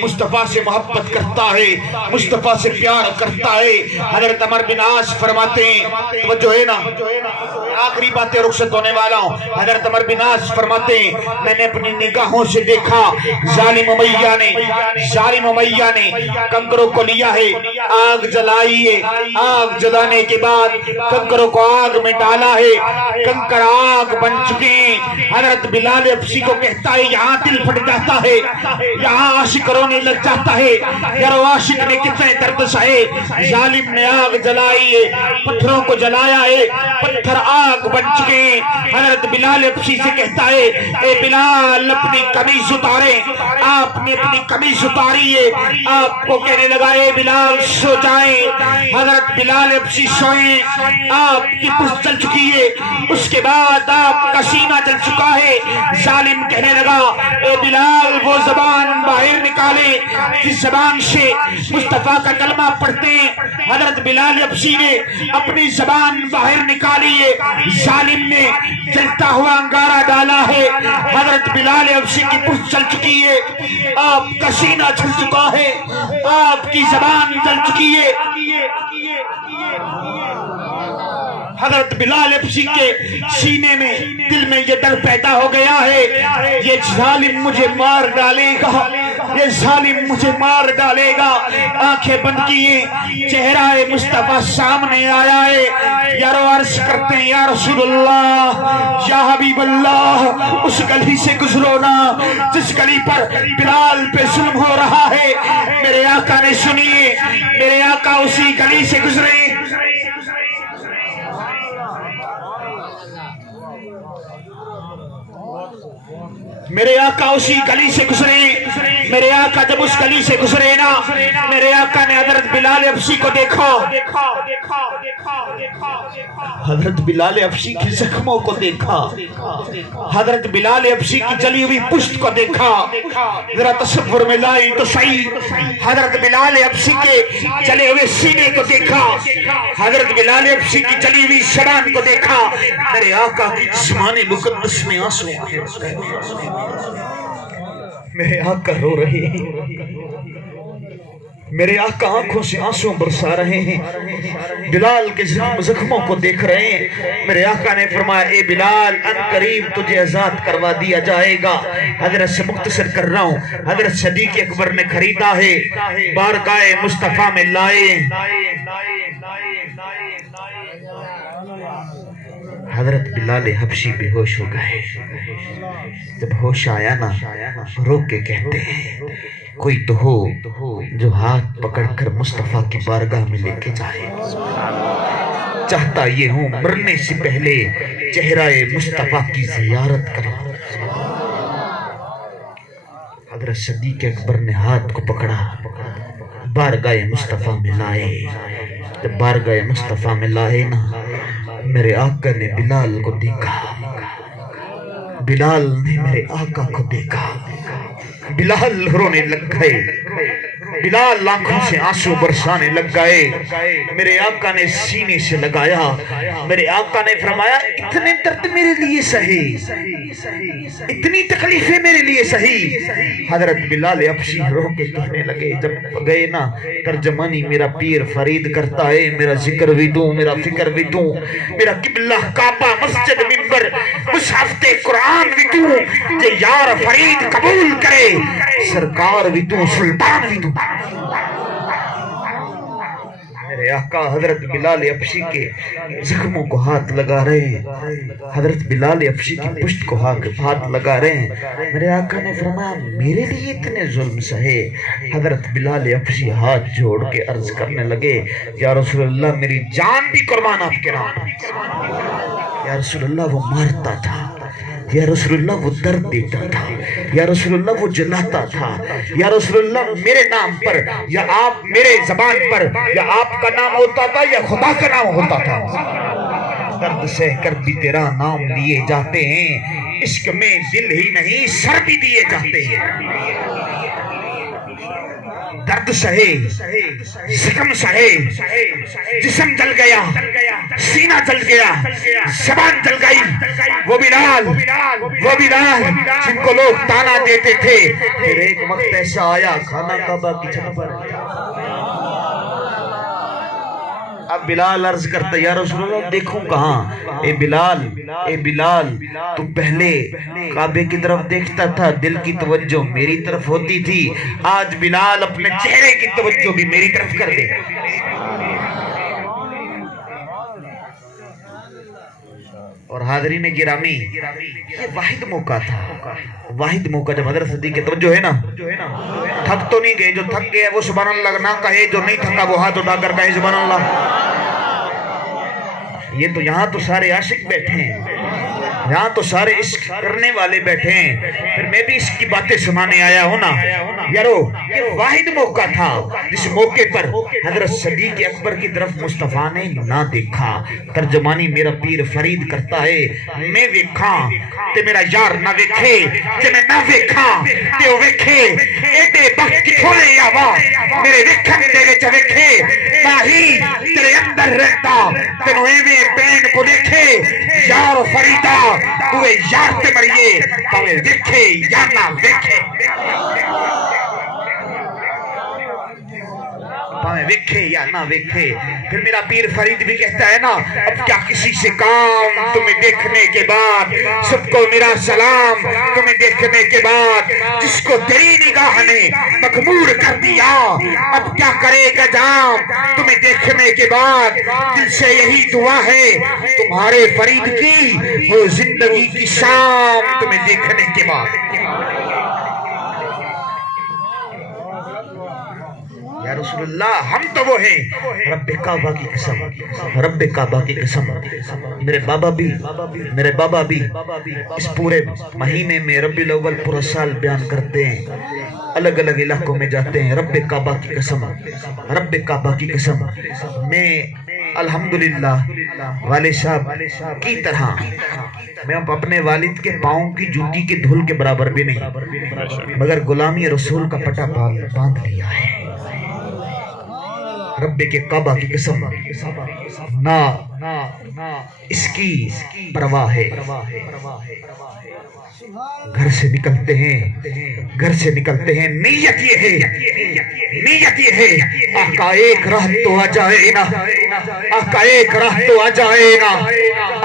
مصطفیٰ سے محبت کرتا ہے، مصطفیٰ سے پیار کرتا ہے۔ حضرت عمر بن عاص فرماتے ہیں، توجہ ہے نا، آخری باتیں رخصت ہونے والا ہوں۔ حضرت عمر بن عاص فرماتے ہیں، میں نے اپنی نگاہوں سے دیکھا ظالم امیہ نے کنکروں کو لیا ہے، آگ جلائی ہے، آگ جلانے کے بعد کنکروں کو آگ میں ڈالا ہے، کنکر آگ بن چکے ہیں۔ حضرت بلال حبشی کو کہتا ہے یہاں دل پھٹ جاتا ہے، یہاں عاشق رونے لگ جاتا ہے، یارو عاشق نے کتنے درد سہے۔ ظالم نے آگ جلائی ہے، پتھروں کو جلایا ہے، پتھر آگ بن چکے ہیں۔ حضرت بلال حبشی سے کہتا ہے اے بلال اپنی قمیص اتارے، آپ نے اپنی قمیص اتاری ہے۔ آپ کو کہنے لگا اے بلال سو جائیں۔ حضرت بلال حبشی سوئیں، آپ کی پشت جل چکی ہے، اس کے بعد آپ کا سینہ جل چکا ہے۔ ظالم کہنے لگا اے بلال وہ زبان باہر نکالے جس زبان سے مصطفیٰ کا کلمہ پڑھتے ہیں۔ حضرت بلال حبشی نے اپنی زبان باہر نکالی ہے، ظالم نے جلتا ہوا انگارہ ڈالا ہے۔ حضرت بلال حبشی کی پشت جل چکی ہے، آپ کا سینہ جل چکا ہے، آپ کی زبان جل چکی ہے۔ حضرت بلال حبشی کے سینے میں دل میں یہ ڈر پیدا ہو گیا ہے یہ ظالم مجھے مار ڈالے گا، یہ ظالم مجھے مار ڈالے گا۔ آنکھیں بند کیے، چہرہ مصطفیٰ سامنے آیا ہے۔ یارو عرض کرتے ہیں یا رسول اللہ، یا حبیب اللہ، اس گلی سے گزرو نا جس گلی پر بلال پہ ظلم ہو رہا ہے۔ میرے آقا نے سنیے، میرے آقا اسی گلی سے گزرے۔ میرے آقا اسی گلی سے گزرے، میرے آقا جب اس گلی سے گزرے نا، میرے آقا نے حضرت بلال حبشی کو دیکھا، حضرت بلال حبشی کی زخموں کو دیکھا، حضرت بلال حبشی کی جلی ہوئی پشت کو دیکھا۔ ذرا تصور میں لائیں تو صحیح، حضرت بلال حبشی کے جلے ہوئے سینے کو دیکھا، حضرت بلال حبشی کی جلی ہوئی زبان کو دیکھا۔ میرے آقا کی جسمان مقدس میں آنسو آئے، میرے آقا رو رہے ہیں، میرے آقا آنکھوں سے آنسو برسا رہے ہیں، بلال کے زخموں کو دیکھ رہے ہیں۔ میرے آقا نے فرمایا اے بلال ان قریب تجھے آزاد کروا دیا جائے گا۔ حضرت سے مختصر کر رہا ہوں، حضرت صدیق اکبر نے خریدا ہے، بارگاہ مصطفیٰ میں لائے۔ حضرت بلال حبشی بے ہوش ہو گئے، جب ہوش آیا نا رو کے کہتے ہیں کوئی تو ہو جو ہاتھ پکڑ کر مصطفیٰ کی بارگاہ میں لے کے جائے، چاہتا یہ ہوں مرنے سے پہلے چہرہ مصطفیٰ کی زیارت کروں۔ حضرت صدیق اکبر نے ہاتھ کو پکڑا، بارگاہ مصطفیٰ میں لائے۔ جب بارگاہ مصطفیٰ میں لائے نا، میرے آقا نے بلال کو دیکھا، بلال نے میرے آقا کو دیکھا، بلال رونے لگ گئے، بلال آنکھوں سے آنسو برسانے لگ گئے۔ میرے آقا نے سینے سے لگایا، میرے آقا نے فرمایا اتنے درد میرے لیے سہی، اتنی تکلیفیں میرے لیے سہی۔ حضرت بلال حبشی رو کے کہنے لگے، جب گئے نا ترجمانی میرا پیر فرید کرتا ہے، میرا ذکر بھی دوں، میرا فکر بھی دوں، میرا قبلہ کعبہ مسجد منبر مصحف قرآن بھی دوں، کہ یار فرید قبول کرے، سرکار بھی دوں، سلطان بھی دوں۔ میرے آقا حضرت بلال حبشی کے زخموں کو ہاتھ لگا رہے ہیں، حضرت بلال حبشی کی پشت کو ہاتھ لگا رہے ہیں۔ میرے آقا نے فرمایا میرے لیے اتنے ظلم سہے؟ حضرت بلال حبشی ہاتھ جوڑ کے عرض کرنے لگے یا رسول اللہ میری جان بھی قربان آپ کے نام پر۔ یا رسول اللہ وہ مارتا تھا، یا رسول اللہ وہ درد دیتا تھا، یا رسول اللہ وہ جلاتا تھا، یا رسول اللہ میرے نام پر یا آپ میرے زبان پر یا آپ کا نام ہوتا تھا یا خدا کا نام ہوتا تھا۔ درد سہ کر بھی تیرا نام لیے جاتے ہیں، عشق میں دل ہی نہیں سر بھی دیے جاتے ہیں۔ درد سہے، زخم سہے، جسم جل گیا، سینہ سینہ چل گیا، زبان چل گئی۔ وہ بلال جن کو لوگ تانا دیتے تھے، پھر ایک وقت ایسا آیا خانہ کعبہ کی چھت پر، اب بلال عرض کرتا یا رسول اللہ دیکھوں کہاں؟ اے بلال تو پہلے کعبے کی طرف دیکھتا تھا، دل کی توجہ میری طرف ہوتی تھی، آج بلال اپنے چہرے کی توجہ بھی میری طرف کر دے۔ اور حاضرین گرامی، یہ واحد موقع تھا، واحد موقع جب حضرت صدیق کی توجہ ہے نا، تھک تو نہیں گئے، جو تھک گئے وہ سبحان اللہ نہ کہے، جو نہیں تھکا وہ ہاتھ اٹھا کر کہے سبحان اللہ۔ یہ تو یہاں تو سارے عاشق بیٹھے ہیں، یہاں تو سارے عشق کرنے والے بیٹھے ہیں، پھر میں بھی اس کی باتیں سنانے آیا ہوں نا یارو۔ یہ واحد موقع تھا جس موقع پر حضرت صدیق اکبر کی طرف مصطفیٰ نے نہ دیکھا۔ ترجمانی میرا پیر فرید کرتا ہے، میں ویکھاں تے میرا یار نہ ویکھے، تے میں نہ ویکھاں تے وہ ویکھے، ایڈے بخت کی تھوڑے آوا میرے ویکھن دے وچ ویکھے، ماہی تیرے اندر رہتا تینوں ایویں پین کو دیکھے، یار فریدہ توے یار تے مریے پاوے ویکھے یا نہ ویکھے، پاوے ویکھے یا نہ ویکھے۔ پھر میرا پیر فرید بھی کہتا ہے نا، اب کیا کسی سے کام تمہیں دیکھنے کے بعد، سب کو میرا سلام تمہیں دیکھنے کے بعد، جس کو تیری نگاہ نے مغمور کر دیا، اب کیا کرے گا جام تمہیں دیکھنے کے بعد، دل سے یہی دعا ہے تمہارے فرید کی ہو زندگی کی شام تمہیں دیکھنے کے بعد۔ یا رسول اللہ ہم تو وہ ہیں، رب کعبہ کی قسم، رب کعبہ کی قسم، میرے بابا بھی اس پورے مہینے میں ربیع الاول پورا سال بیان کرتے ہیں، الگ الگ علاقوں میں جاتے ہیں، رب کعبہ کی قسم، رب کعبہ کی قسم۔ میں الحمدللہ والد صاحب کی طرح میں اپنے والد کے پاؤں کی جوتی کے دھول کے برابر بھی نہیں، مگر غلامی رسول کا پٹا باندھ لیا ہے۔ رب کے کعبہ کی قسم نہ اس کی پرواہ ہے، گھر سے نکلتے ہیں، نیت یہ ہے آقا ایک راہ تو آ جائے نا، آقا ایک راہ تو آ جائے نا،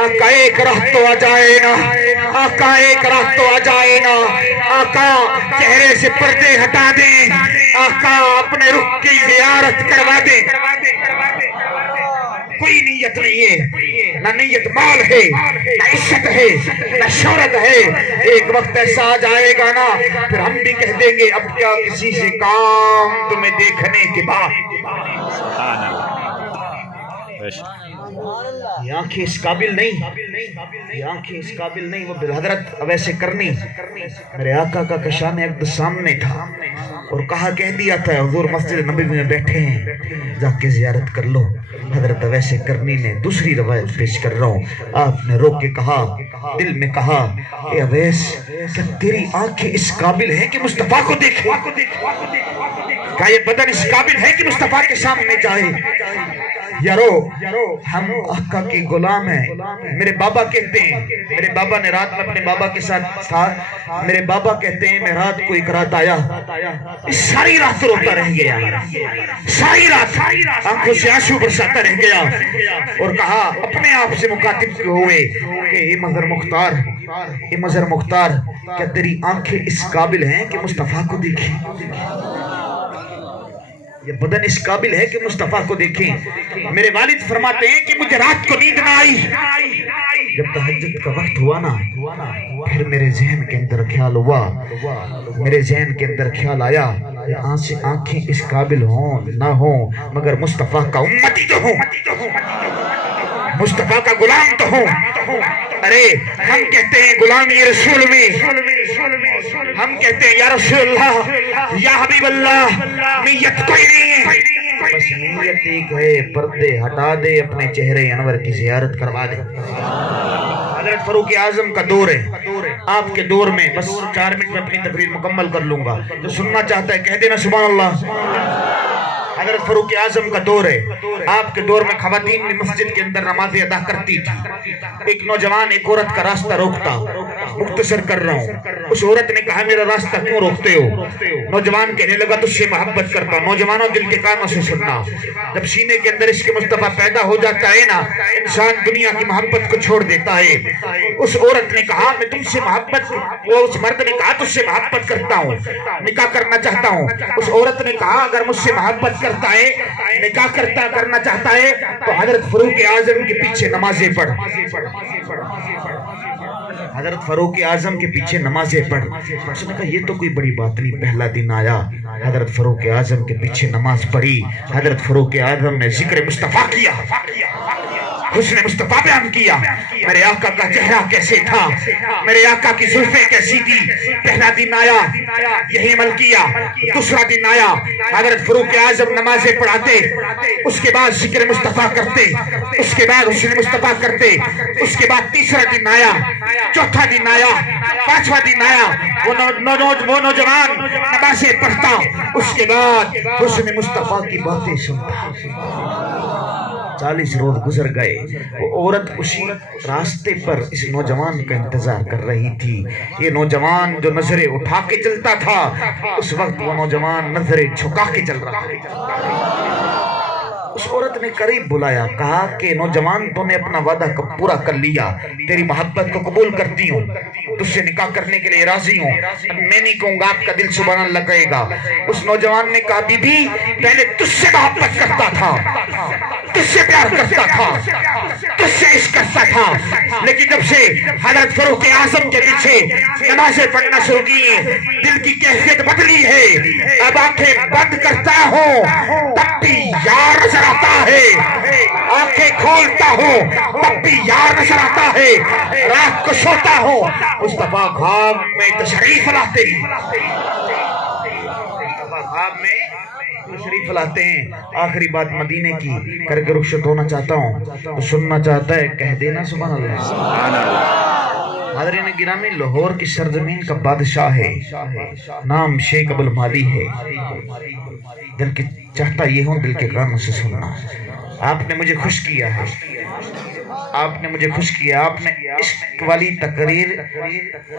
آقا ایک راہ تو آ جائے نا، آقا ایک راہ تو آ جائے نا، آقا چہرے سے پردے ہٹا دیں، آقا اپنے رخ کی زیارت کروا دیں۔ کوئی نیت نہیں ہے، نہ نیت مال ہے، نہ عزت ہے، نہ شہرت ہے، ایک وقت ایسا آ جائے گا نا پھر ہم بھی کہہ دیں گے اب کیا کسی سے کام تمہیں دیکھنے کے بعد۔ یہ آنکھیں اس قابل نہیں، یہ آنکھیں اس قابل نہیں۔ وہ حضرت ویسے کرنی میرے آقا کا کشان اقدس سامنے تھا اور کہا کہہ دیا تھا حضور مسجد نبوی میں بیٹھے ہیں جا کے زیارت کر لو۔ حضرت ویسے کرنی نے دوسری روایت پیش کر رہا ہوں، آپ نے رو کے کہا، دل میں کہا اے اویس کہ تیری آنکھیں اس قابل ہیں کہ مصطفیٰ کو دیکھے، کیا یہ بدن اس قابل ہے کہ مصطفیٰ کے سامنے جائے؟ یارو ہم آقا کی غلام ہیں۔ میرے بابا کہتے ہیں، میرے بابا نے رات میں اپنے بابا کے ساتھ تھا، میرے بابا کہتے ہیں میں رات کو ایک رات آیا، ساری رات روتا رہ گیا، ساری رات آنکھوں سے آنسو برساتا رہ گیا اور کہا اپنے آپ سے مخاطب ہوئے کہ اے مظہر مختار کیا تیری آنکھیں اس قابل ہیں کہ مصطفیٰ کو دیکھیں؟ یہ بدن اس قابل ہے کہ مصطفیٰ کو دیکھیں۔ میرے والد فرماتے ہیں کہ مجھے رات کو نیند نہ آئی، جب تہجد کا وقت ہوا نا پھر میرے ذہن کے اندر خیال ہوا، میرے ذہن کے اندر خیال آیا آنکھیں اس قابل ہوں نہ ہوں مگر مصطفیٰ کا امتی تو ہوں، مصطفیٰ کا غلام تو ہوں۔ ارے ہم کہتے ہیں غلامی رسول میں، ہم کہتے ہیں یا رسول اللہ یا حبیب اللہ، نیت کوئی نہیں ہے، بس نیت ایک ہے، پردے ہٹا دے، اپنے چہرے انور کی زیارت کروا دے۔ حضرت فاروق اعظم کا دور ہے، آپ کے دور میں بس 4 منٹ میں اپنی تقریر مکمل کر لوں گا، جو سننا چاہتا ہے کہہ دینا سبحان اللہ۔ حضرت فاروق اعظم کا دور ہے، آپ کے دور میں خواتین بھی مسجد کے اندر نمازیں ادا کرتی تھی۔ ایک نوجوان ایک عورت کا راستہ روکتا، مختصر کر رہا ہوں، اس عورت نے کہا میرا راستہ کیوں روکتے ہو؟ نوجوان کہنے لگا تجھ سے محبت کرتا ہوں۔ نوجوانوں دل کے کانوں سے سننا، جب سینے کے اندر عشق مصطفیٰ پیدا ہو جاتا ہے نا، انسان دنیا کی محبت کو چھوڑ دیتا ہے۔ اس عورت نے کہا میں تم سے محبت، وہ اس مرد نے کہا تجھ سے محبت کرتا ہوں، نکاح کرنا چاہتا ہوں۔ اس عورت نے کہا اگر مجھ سے محبت کرتا ہے، نکاح کرنا چاہتا ہے تو حضرت فاروق اعظم کے پیچھے نمازیں پڑھ، حضرت فاروق اعظم کے پیچھے نمازیں پڑھ۔ اس نے کہا یہ تو کوئی بڑی بات نہیں۔ پہلا دن آیا، حضرت فاروق اعظم کے پیچھے نماز پڑھی، حضرت فاروق اعظم نے ذکر مصطفیٰ کیا، حسن مصطفیٰ بیان کیا، میرے آقا کا چہرہ کیسے تھا، میرے آقا کی زلفیں کیسی تھی۔ پہلا دن آیا، یہی عمل کیا۔ دوسرا دن آیا، حضرت فاروق اعظم نمازیں پڑھاتے، اس کے بعد ذکر مصطفیٰ کرتے، اس کے بعد حسن مصطفیٰ کرتے۔ اس کے بعد تیسرا دن آیا، چوتھا دن آیا، پانچواں دن آیا، وہ نوجوان نمازیں پڑھتا، اس کے بعد حسن مصطفیٰ کی باتیں سنتا۔ 40 روز گزر گئے، وہ عورت اسی راستے پر اس نوجوان کا انتظار کر رہی تھی۔ یہ نوجوان جو نظریں اٹھا کے چلتا تھا، اس وقت وہ نوجوان نظریں جھکا کے چل رہا تھا۔ اس عورت نے قریب بلایا، کہا کہ نوجوان تو نے اپنا وعدہ پورا کر لیا، تیری محبت کو قبول کرتی ہوں، تجھ سے نکاح کرنے کے لیے راضی ہوں، میں نہیں کہوں گا آپ کا دل سبحان اللہ کہے گا۔ اس نوجوان نے کہا بی بی پہلے تجھ سے محبت کرتا تھا، تجھ سے پیار کرتا تھا، تجھ سے عشق کرتا تھا، لیکن جب سے حضرت فاروق اعظم کے پیچھے نمازیں پڑھنا شروع کی ہیں، دل کی کیفیت بدلی ہے۔ اب آنکھیں بند کرتا ہوں تب بھی یار نظر آتا ہے، آنکھیں کھولتا ہوں تب بھی یار نظر آتا ہے، رات کو سوتا ہوں مصطفیٰ خواب میں تشریف لاتے ہیں، مصطفیٰ خواب میں تشریف لاتے ہیں۔ آخری بات مدینے کی کر کے رخصت ہونا چاہتا ہوں، تو سننا چاہتا ہے کہہ دینا سبحان اللہ۔ حاضرین گرامی، لاہور کی سرزمین کا بادشاہ ہے، نام شیخ ابو المالی ہے۔ دل کی چاہتا یہ ہوں دل کے کانوں سے سننا۔ آپ نے مجھے خوش کیا ہے، آپ نے مجھے خوش کیا، آپ نے عشق والی تقریر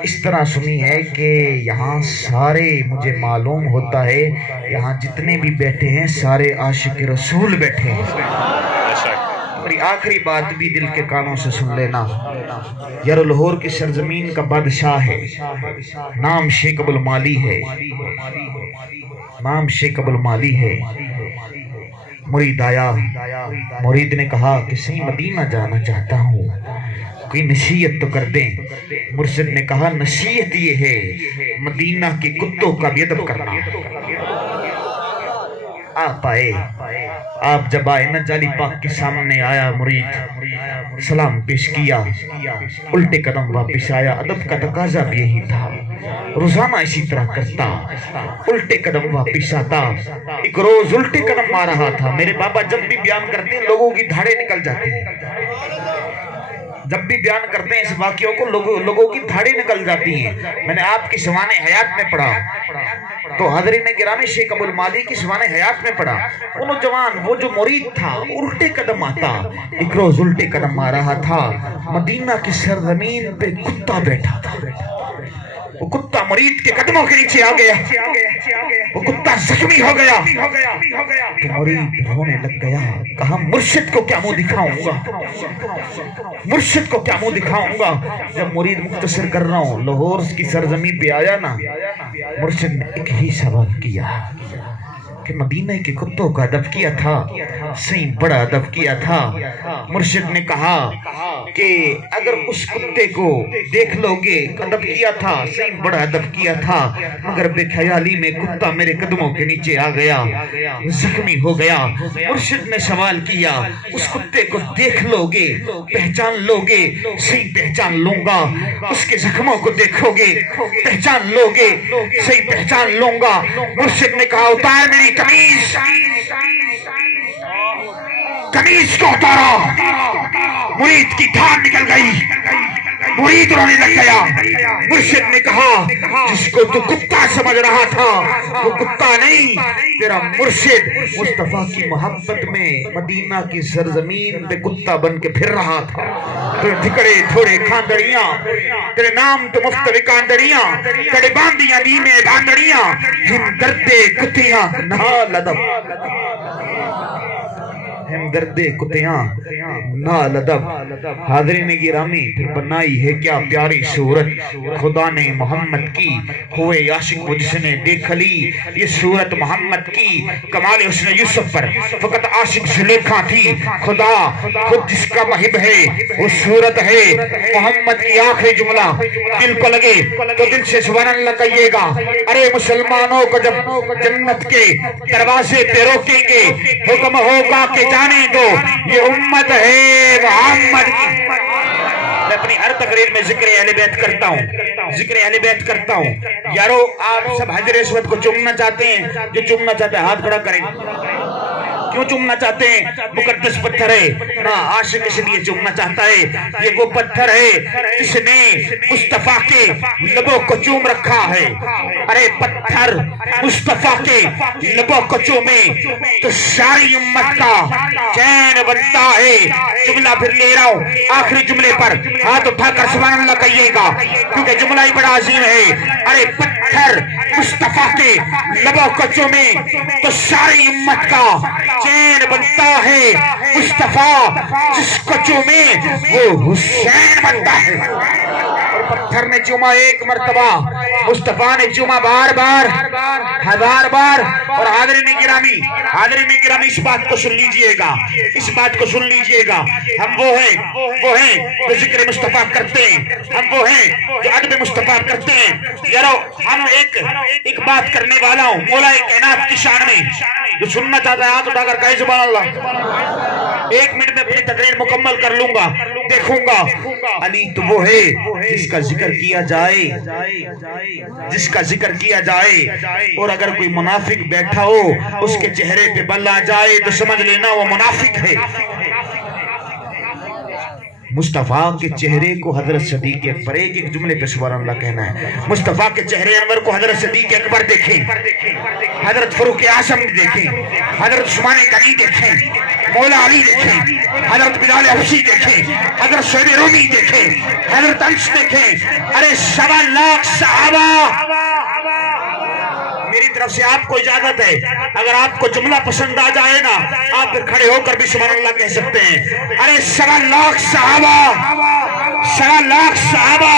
اس طرح سنی ہے کہ یہاں سارے مجھے معلوم ہوتا ہے یہاں جتنے بھی بیٹھے ہیں سارے عاشق رسول بیٹھے ہیں۔ میری آخری بات بھی دل کے کانوں سے سن لینا، یار لاہور کی سرزمین کا بادشاہ ہے، نام شیخ ابو المالی ہے، نام شیخ ابو المالی ہے۔ مرید آیا، مرید نے کہا کہ صحیح مدینہ جانا چاہتا ہوں، کوئی نصیحت تو کر دیں۔ مرشد نے کہا نصیحت یہ ہے مدینہ کے کتوں کا بھی ادب کرنا۔ آپ آئے، آپ جب آئے نا جالی پاک کے سامنے آیا، مرید سلام پیش کیا، الٹے قدم واپس آیا۔ ادب کا تقاضا بھی یہی تھا، روزانہ اسی طرح کرتا، الٹے قدم واپس آتا۔ ایک روز الٹے قدم آ رہا تھا، میرے بابا جب بھی بیان کرتے ہیں لوگوں کی دھاڑے نکل جاتی ہیں، جب بھی بیان کرتے ہیں اس واقعوں کو لوگوں کی دھاڑیں نکل جاتی ہیں۔ میں نے آپ کی سوانح حیات میں پڑھا تو حضرین گرامی شیخ ابو المالی کی سوانح حیات میں پڑھا، وہ نوجوان وہ جو مرید تھا الٹے قدم آتا۔ ایک روز الٹے قدم آ رہا تھا، مدینہ کی سرزمین پہ کتا بیٹھا تھا، وہ کتا مرید کے قدموں کے نیچے آ گیا، وہ کتا زخمی ہو گیا تو مرید رونے لگ گیا، کہا مرشد کو کیا منہ دکھاؤں گا، مرشد کو کیا منہ دکھاؤں گا۔ جب مرید مختصر کر رہا ہوں لاہور کی سرزمین پہ آیا نا، مرشد نے ایک ہی سوال کیا کہ مدینہ کے کتوں کا ادب کیا تھا، صحیح بڑا ادب کیا تھا۔ مرشد نے کہا کہ اگر اس کتے کو دیکھ لو گے ادب کیا تھا، صحیح بڑا ادب کیا تھا، مگر بے خیالی میں کتا میرے قدموں کے نیچے آ گیا، زخمی ہو گیا۔ مرشد نے سوال کیا اس کتے کو دیکھ لو گے، پہچان لو گے؟ صحیح پہچان لوں گا۔ اس کے زخموں کو دیکھو گے، پہچان لو گے؟ صحیح پہچان لوں گا۔ مرشد نے کہا اتار میری قمیص، قمیص کو اتارا، مرید کی دھان نکل گئی، مرید رونے لگ گیا۔ مرشد نے کہا جس کو تو کتا سمجھ رہا تھا وہ کتا نہیں، تیرا مرشد مصطفیٰ کی محبت میں مدینہ کی سرزمین پہ کتا بن کے پھر رہا تھا۔ تو ٹھکڑے تھوڑے کھاندڑیاں، تیرے نام تو مفتر کاندڑیاں، تیرے باندیاں دیمے باندڑیاں، ہم دردے کتیاں نال ادب، ہم دردے کتیاں نال ادب۔ حاضرین گرامی، پھر بنائی ہے کیا پیاری صورت خدا نے محمد کی، ہوئے عاشق وہ جس نے دیکھ لی یہ صورت محمد کی۔ کمال حسن یوسف پر فقط عاشق زلیخا تھی، خدا خود جس کا محب ہے وہ صورت ہے محمد کی۔ آخری جملہ دل کو لگے تو دل سے سبحان اللہ کہیے گا۔ ارے مسلمانوں کو جب جنت کے دروازے پہ روکیں گے حکم ہوگا کہ جانے دو یہ امت ہے محمد کی۔ میں اپنی ہر تقریر میں ذکر اہل بیت کرتا ہوں، ذکر اہل بیت کرتا ہوں۔ یارو آپ سب حجر اسود کو چومنا چاہتے ہیں، جو چومنا چاہتے ہیں ہاتھ کھڑا کریں۔ کیوں چومنا چاہتے ہیں؟ مقدس پتھر ہے نا، عاشق اس لیے چومنا چاہتا ہے۔ یہ وہ پتھر ہے جس نے مصطفیٰ کے لبوں کو چوم رکھا ہے۔ ارے پتھر مصطفیٰ کے لبوں کو چومے تو ساری امت کا چین بنتا ہے۔ جملہ پھر لے رہا ہوں، آخری جملے پر ہاتھ اٹھا کر سبحان اللہ کہیے گا کیونکہ جملہ ہی بڑا عظیم ہے۔ ارے پتھر مصطفیٰ کے لبوں کو چومے تو ساری امت کا چین بنتا ہے۔ مصطفیٰ جس کو چومے وہ حسین بنتا ہے۔ اور پتھر نے چوما ایک مرتبہ، مصطفیٰ نے چوما بار بار، ہزار بار۔ اور حاضرین گرامی اس بات کو سن لیجئے گا، اس بات کو سن لیجئے گا۔ ہم وہ ہیں جو ذکر مصطفیٰ کرتے ہیں، ہم وہ ہیں جو ادب مصطفیٰ کرتے ہیں۔ یارو ہم ایک بات کرنے والا ہوں مولا کائنات کی شان میں، جو سننا چاہتا ہے ہاتھ اٹھا کر کہے سبحان اللہ۔ ایک منٹ میں اپنی تقریر مکمل کر لوں گا، دیکھوں گا۔ علی تو وہ ہے جس کا ذکر کیا جائے، جس کا ذکر کیا جائے، اور اگر کوئی منافق بیٹھا ہو اس کے چہرے پہ بل آ جائے تو سمجھ لینا وہ منافق ہے۔ مصطفیٰ کے چہرے کو حضرت صدیق اکبر، ایک جملے پہ سبحان اللہ کہنا ہے۔ مصطفیٰ کے چہرے انور کو حضرت صدیق اکبر دیکھیں، حضرت فاروق اعظم دیکھیں، حضرت عثمان غنی دیکھیں، مولا علی دیکھیں، حضرت بلال حبشی دیکھیں، حضرت سہیل رومی دیکھیں، حضرت انس دیکھیں۔ ارے 1.25 لاکھ صحابہ۔ میری طرف سے آپ کو اجازت ہے، اگر آپ کو جملہ پسند آ جائے نا آپ پھر کھڑے ہو کر بھی سبحان اللہ کہہ سکتے ہیں۔ ارے 1.25 لاکھ صحابہ، 1.25 لاکھ صحابہ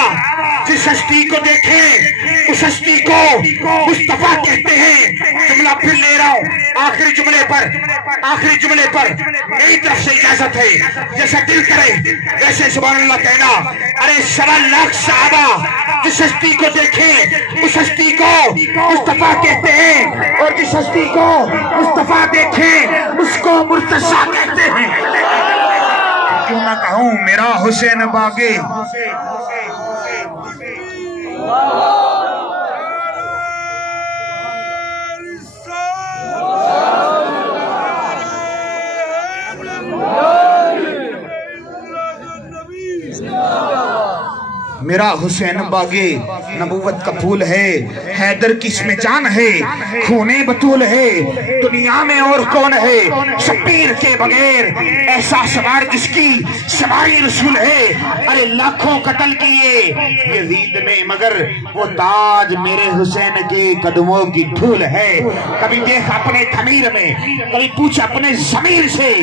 جس ہستی کو دیکھیں اس ہستی کو مصطفیٰ کہتے ہیں۔ جملہ پھر لے رہا ہوں، آخری جملے پر میری طرف سے اجازت ہے، جیسا دل کرے ویسے سبحان اللہ کہنا۔ ارے 1.25 لاکھ صحابہ جس ہستی کو دیکھیں اس ہستی کو مصطفیٰ کہتے ہیں، اور جس ہستی کو مصطفیٰ دیکھیں اس کو مرتضیٰ کہتے ہیں۔ کیوں نہ کہوں میرا حسین باغے، میرا حسین باغے نبوت کا پھول ہے، حیدر کی اس میں جان ہے، خونے بطول ہے، دنیا میں اور کون ہے شبیر کے بغیر، ایسا سوار جس کی سواری رسول ہے۔ ارے لاکھوں قتل کیے یزید نے مگر وہ تاج میرے حسین کے قدموں کی دھول ہے۔ کبھی دیکھ اپنے خمیر میں، کبھی پوچھ اپنے ضمیر سے،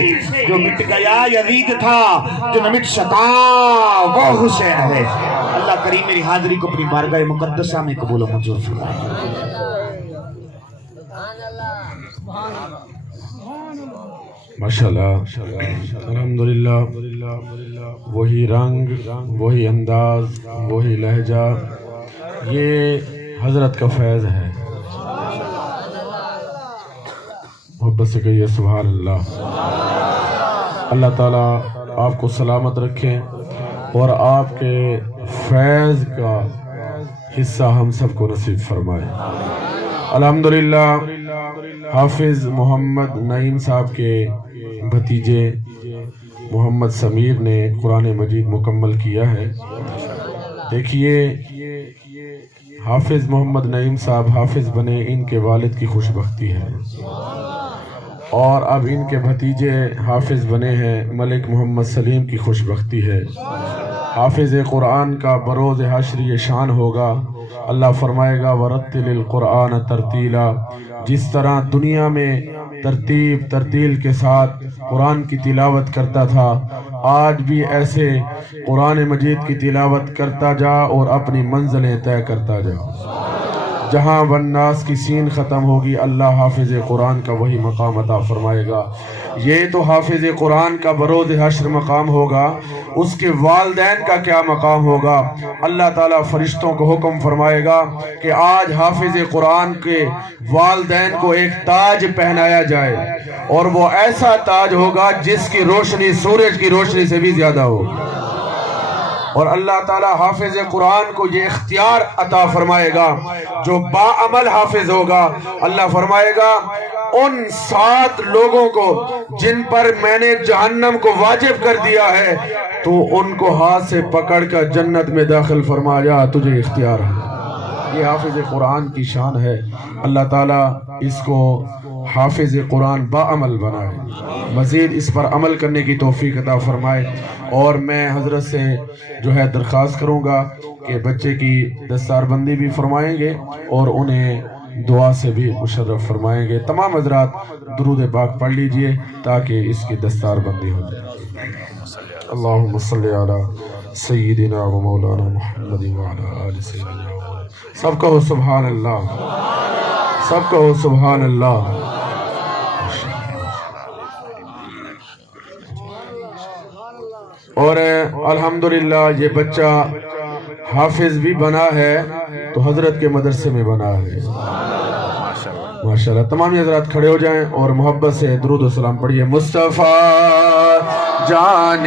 جو مٹ گیا یزید تھا جو نہ مٹ سکا وہ حسین ہے۔ اللہ کریم میری حاضری کو اپنی بارگاہ مقدسہ میں قبول و منظور فرمائے۔ ماشاءاللہ، الحمدللہ، وہی رنگ، وہی انداز، وہی لہجہ، یہ حضرت کا فیض ہے۔ محبت سے کہیے سبحان اللہ۔ اللہ تعالیٰ آپ کو سلامت رکھیں اور آپ کے فیض کا حصہ ہم سب کو نصیب فرمائے۔ الحمدللہ، حافظ محمد نعیم صاحب کے بھتیجے محمد سمیر نے قرآن مجید مکمل کیا ہے۔ دیکھیے حافظ محمد نعیم صاحب حافظ بنے، ان کے والد کی خوش بختی ہے، اور اب ان کے بھتیجے حافظ بنے ہیں، ملک محمد سلیم کی خوش بختی ہے۔ حافظ قرآن کا بروز حشر یہ شان ہوگا۔ اللہ فرمائے گا وَرَتِّلِ الْقُرْآنَ تَرْتِیلًا، جس طرح دنیا میں ترتیل کے ساتھ قرآن کی تلاوت کرتا تھا، آج بھی ایسے قرآن مجید کی تلاوت کرتا جا اور اپنی منزلیں طے کرتا جا۔ جہاں والناس کی سین ختم ہوگی، اللہ حافظ قرآن کا وہی مقام عطا فرمائے گا۔ یہ تو حافظ قرآن کا بروز حشر مقام ہوگا، اس کے والدین کا کیا مقام ہوگا؟ اللہ تعالیٰ فرشتوں کو حکم فرمائے گا کہ آج حافظ قرآن کے والدین کو ایک تاج پہنایا جائے، اور وہ ایسا تاج ہوگا جس کی روشنی سورج کی روشنی سے بھی زیادہ ہو۔ اور اللہ تعالیٰ حافظ قرآن کو یہ اختیار عطا فرمائے گا، جو باعمل حافظ ہوگا، اللہ فرمائے گا ان 7 لوگوں کو جن پر میں نے جہنم کو واجب کر دیا ہے، تو ان کو ہاتھ سے پکڑ کر جنت میں داخل فرما جا، تجھے اختیار ہے۔ یہ حافظ قرآن کی شان ہے۔ اللہ تعالیٰ اس کو حافظ قرآن باعمل بنائے، مزید اس پر عمل کرنے کی توفیق عطا فرمائے۔ اور میں حضرت سے جو ہے درخواست کروں گا کہ بچے کی دستار بندی بھی فرمائیں گے اور انہیں دعا سے بھی مشرف فرمائیں گے۔ تمام حضرات درود پاک پڑھ لیجئے تاکہ اس کی دستار بندی ہو جائے۔ اللہم صلی علی سیدنا و مولانا محمد وعلی آل سیدنا۔ سب کہو سبحان اللہ، سب کہو سبحان اللہ۔ اور الحمدللہ یہ بچہ حافظ بھی بنا ہے تو حضرت کے مدرسے میں بنا ہے، ماشاءاللہ۔ تمام حضرات کھڑے ہو جائیں اور محبت سے درود و سلام پڑھیے۔ مصطفیٰ جان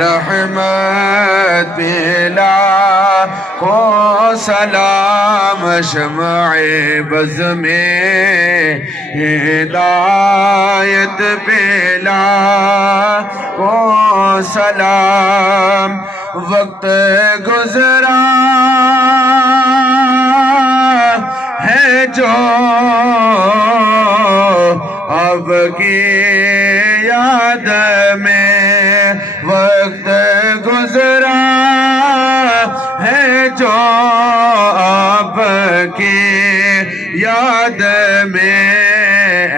رحمت ملا کو سلام، شمع بز میں ہدایت پلا کو سلام، وقت گزرا ہے جو اب کی یاد میں، وقت گزرا ہے جو اب کی یاد میں،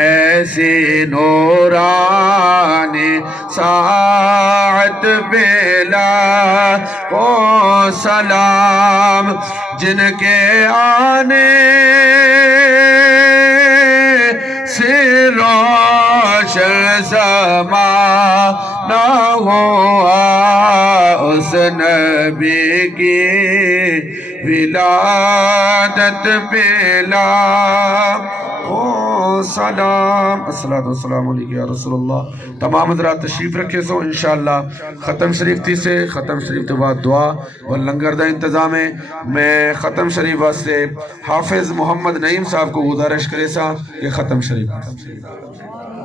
ایسی نورانی ساعت بلا کو سلام، جن کے آنے سے روشن زمانہ ہوا، اس نبی کی ولادت پلا او سلام۔ الصلاۃ والسلام علیکم یا رسول اللہ۔ تمام حضرات تشریف رکھے سو انشاءاللہ ختم شریف تھی سے ختم شریف تو بعد دعا و لنگر دا انتظام ہے۔ میں ختم شریف واسطے حافظ محمد نعیم صاحب کو گزارش کرے سا کہ ختم شریف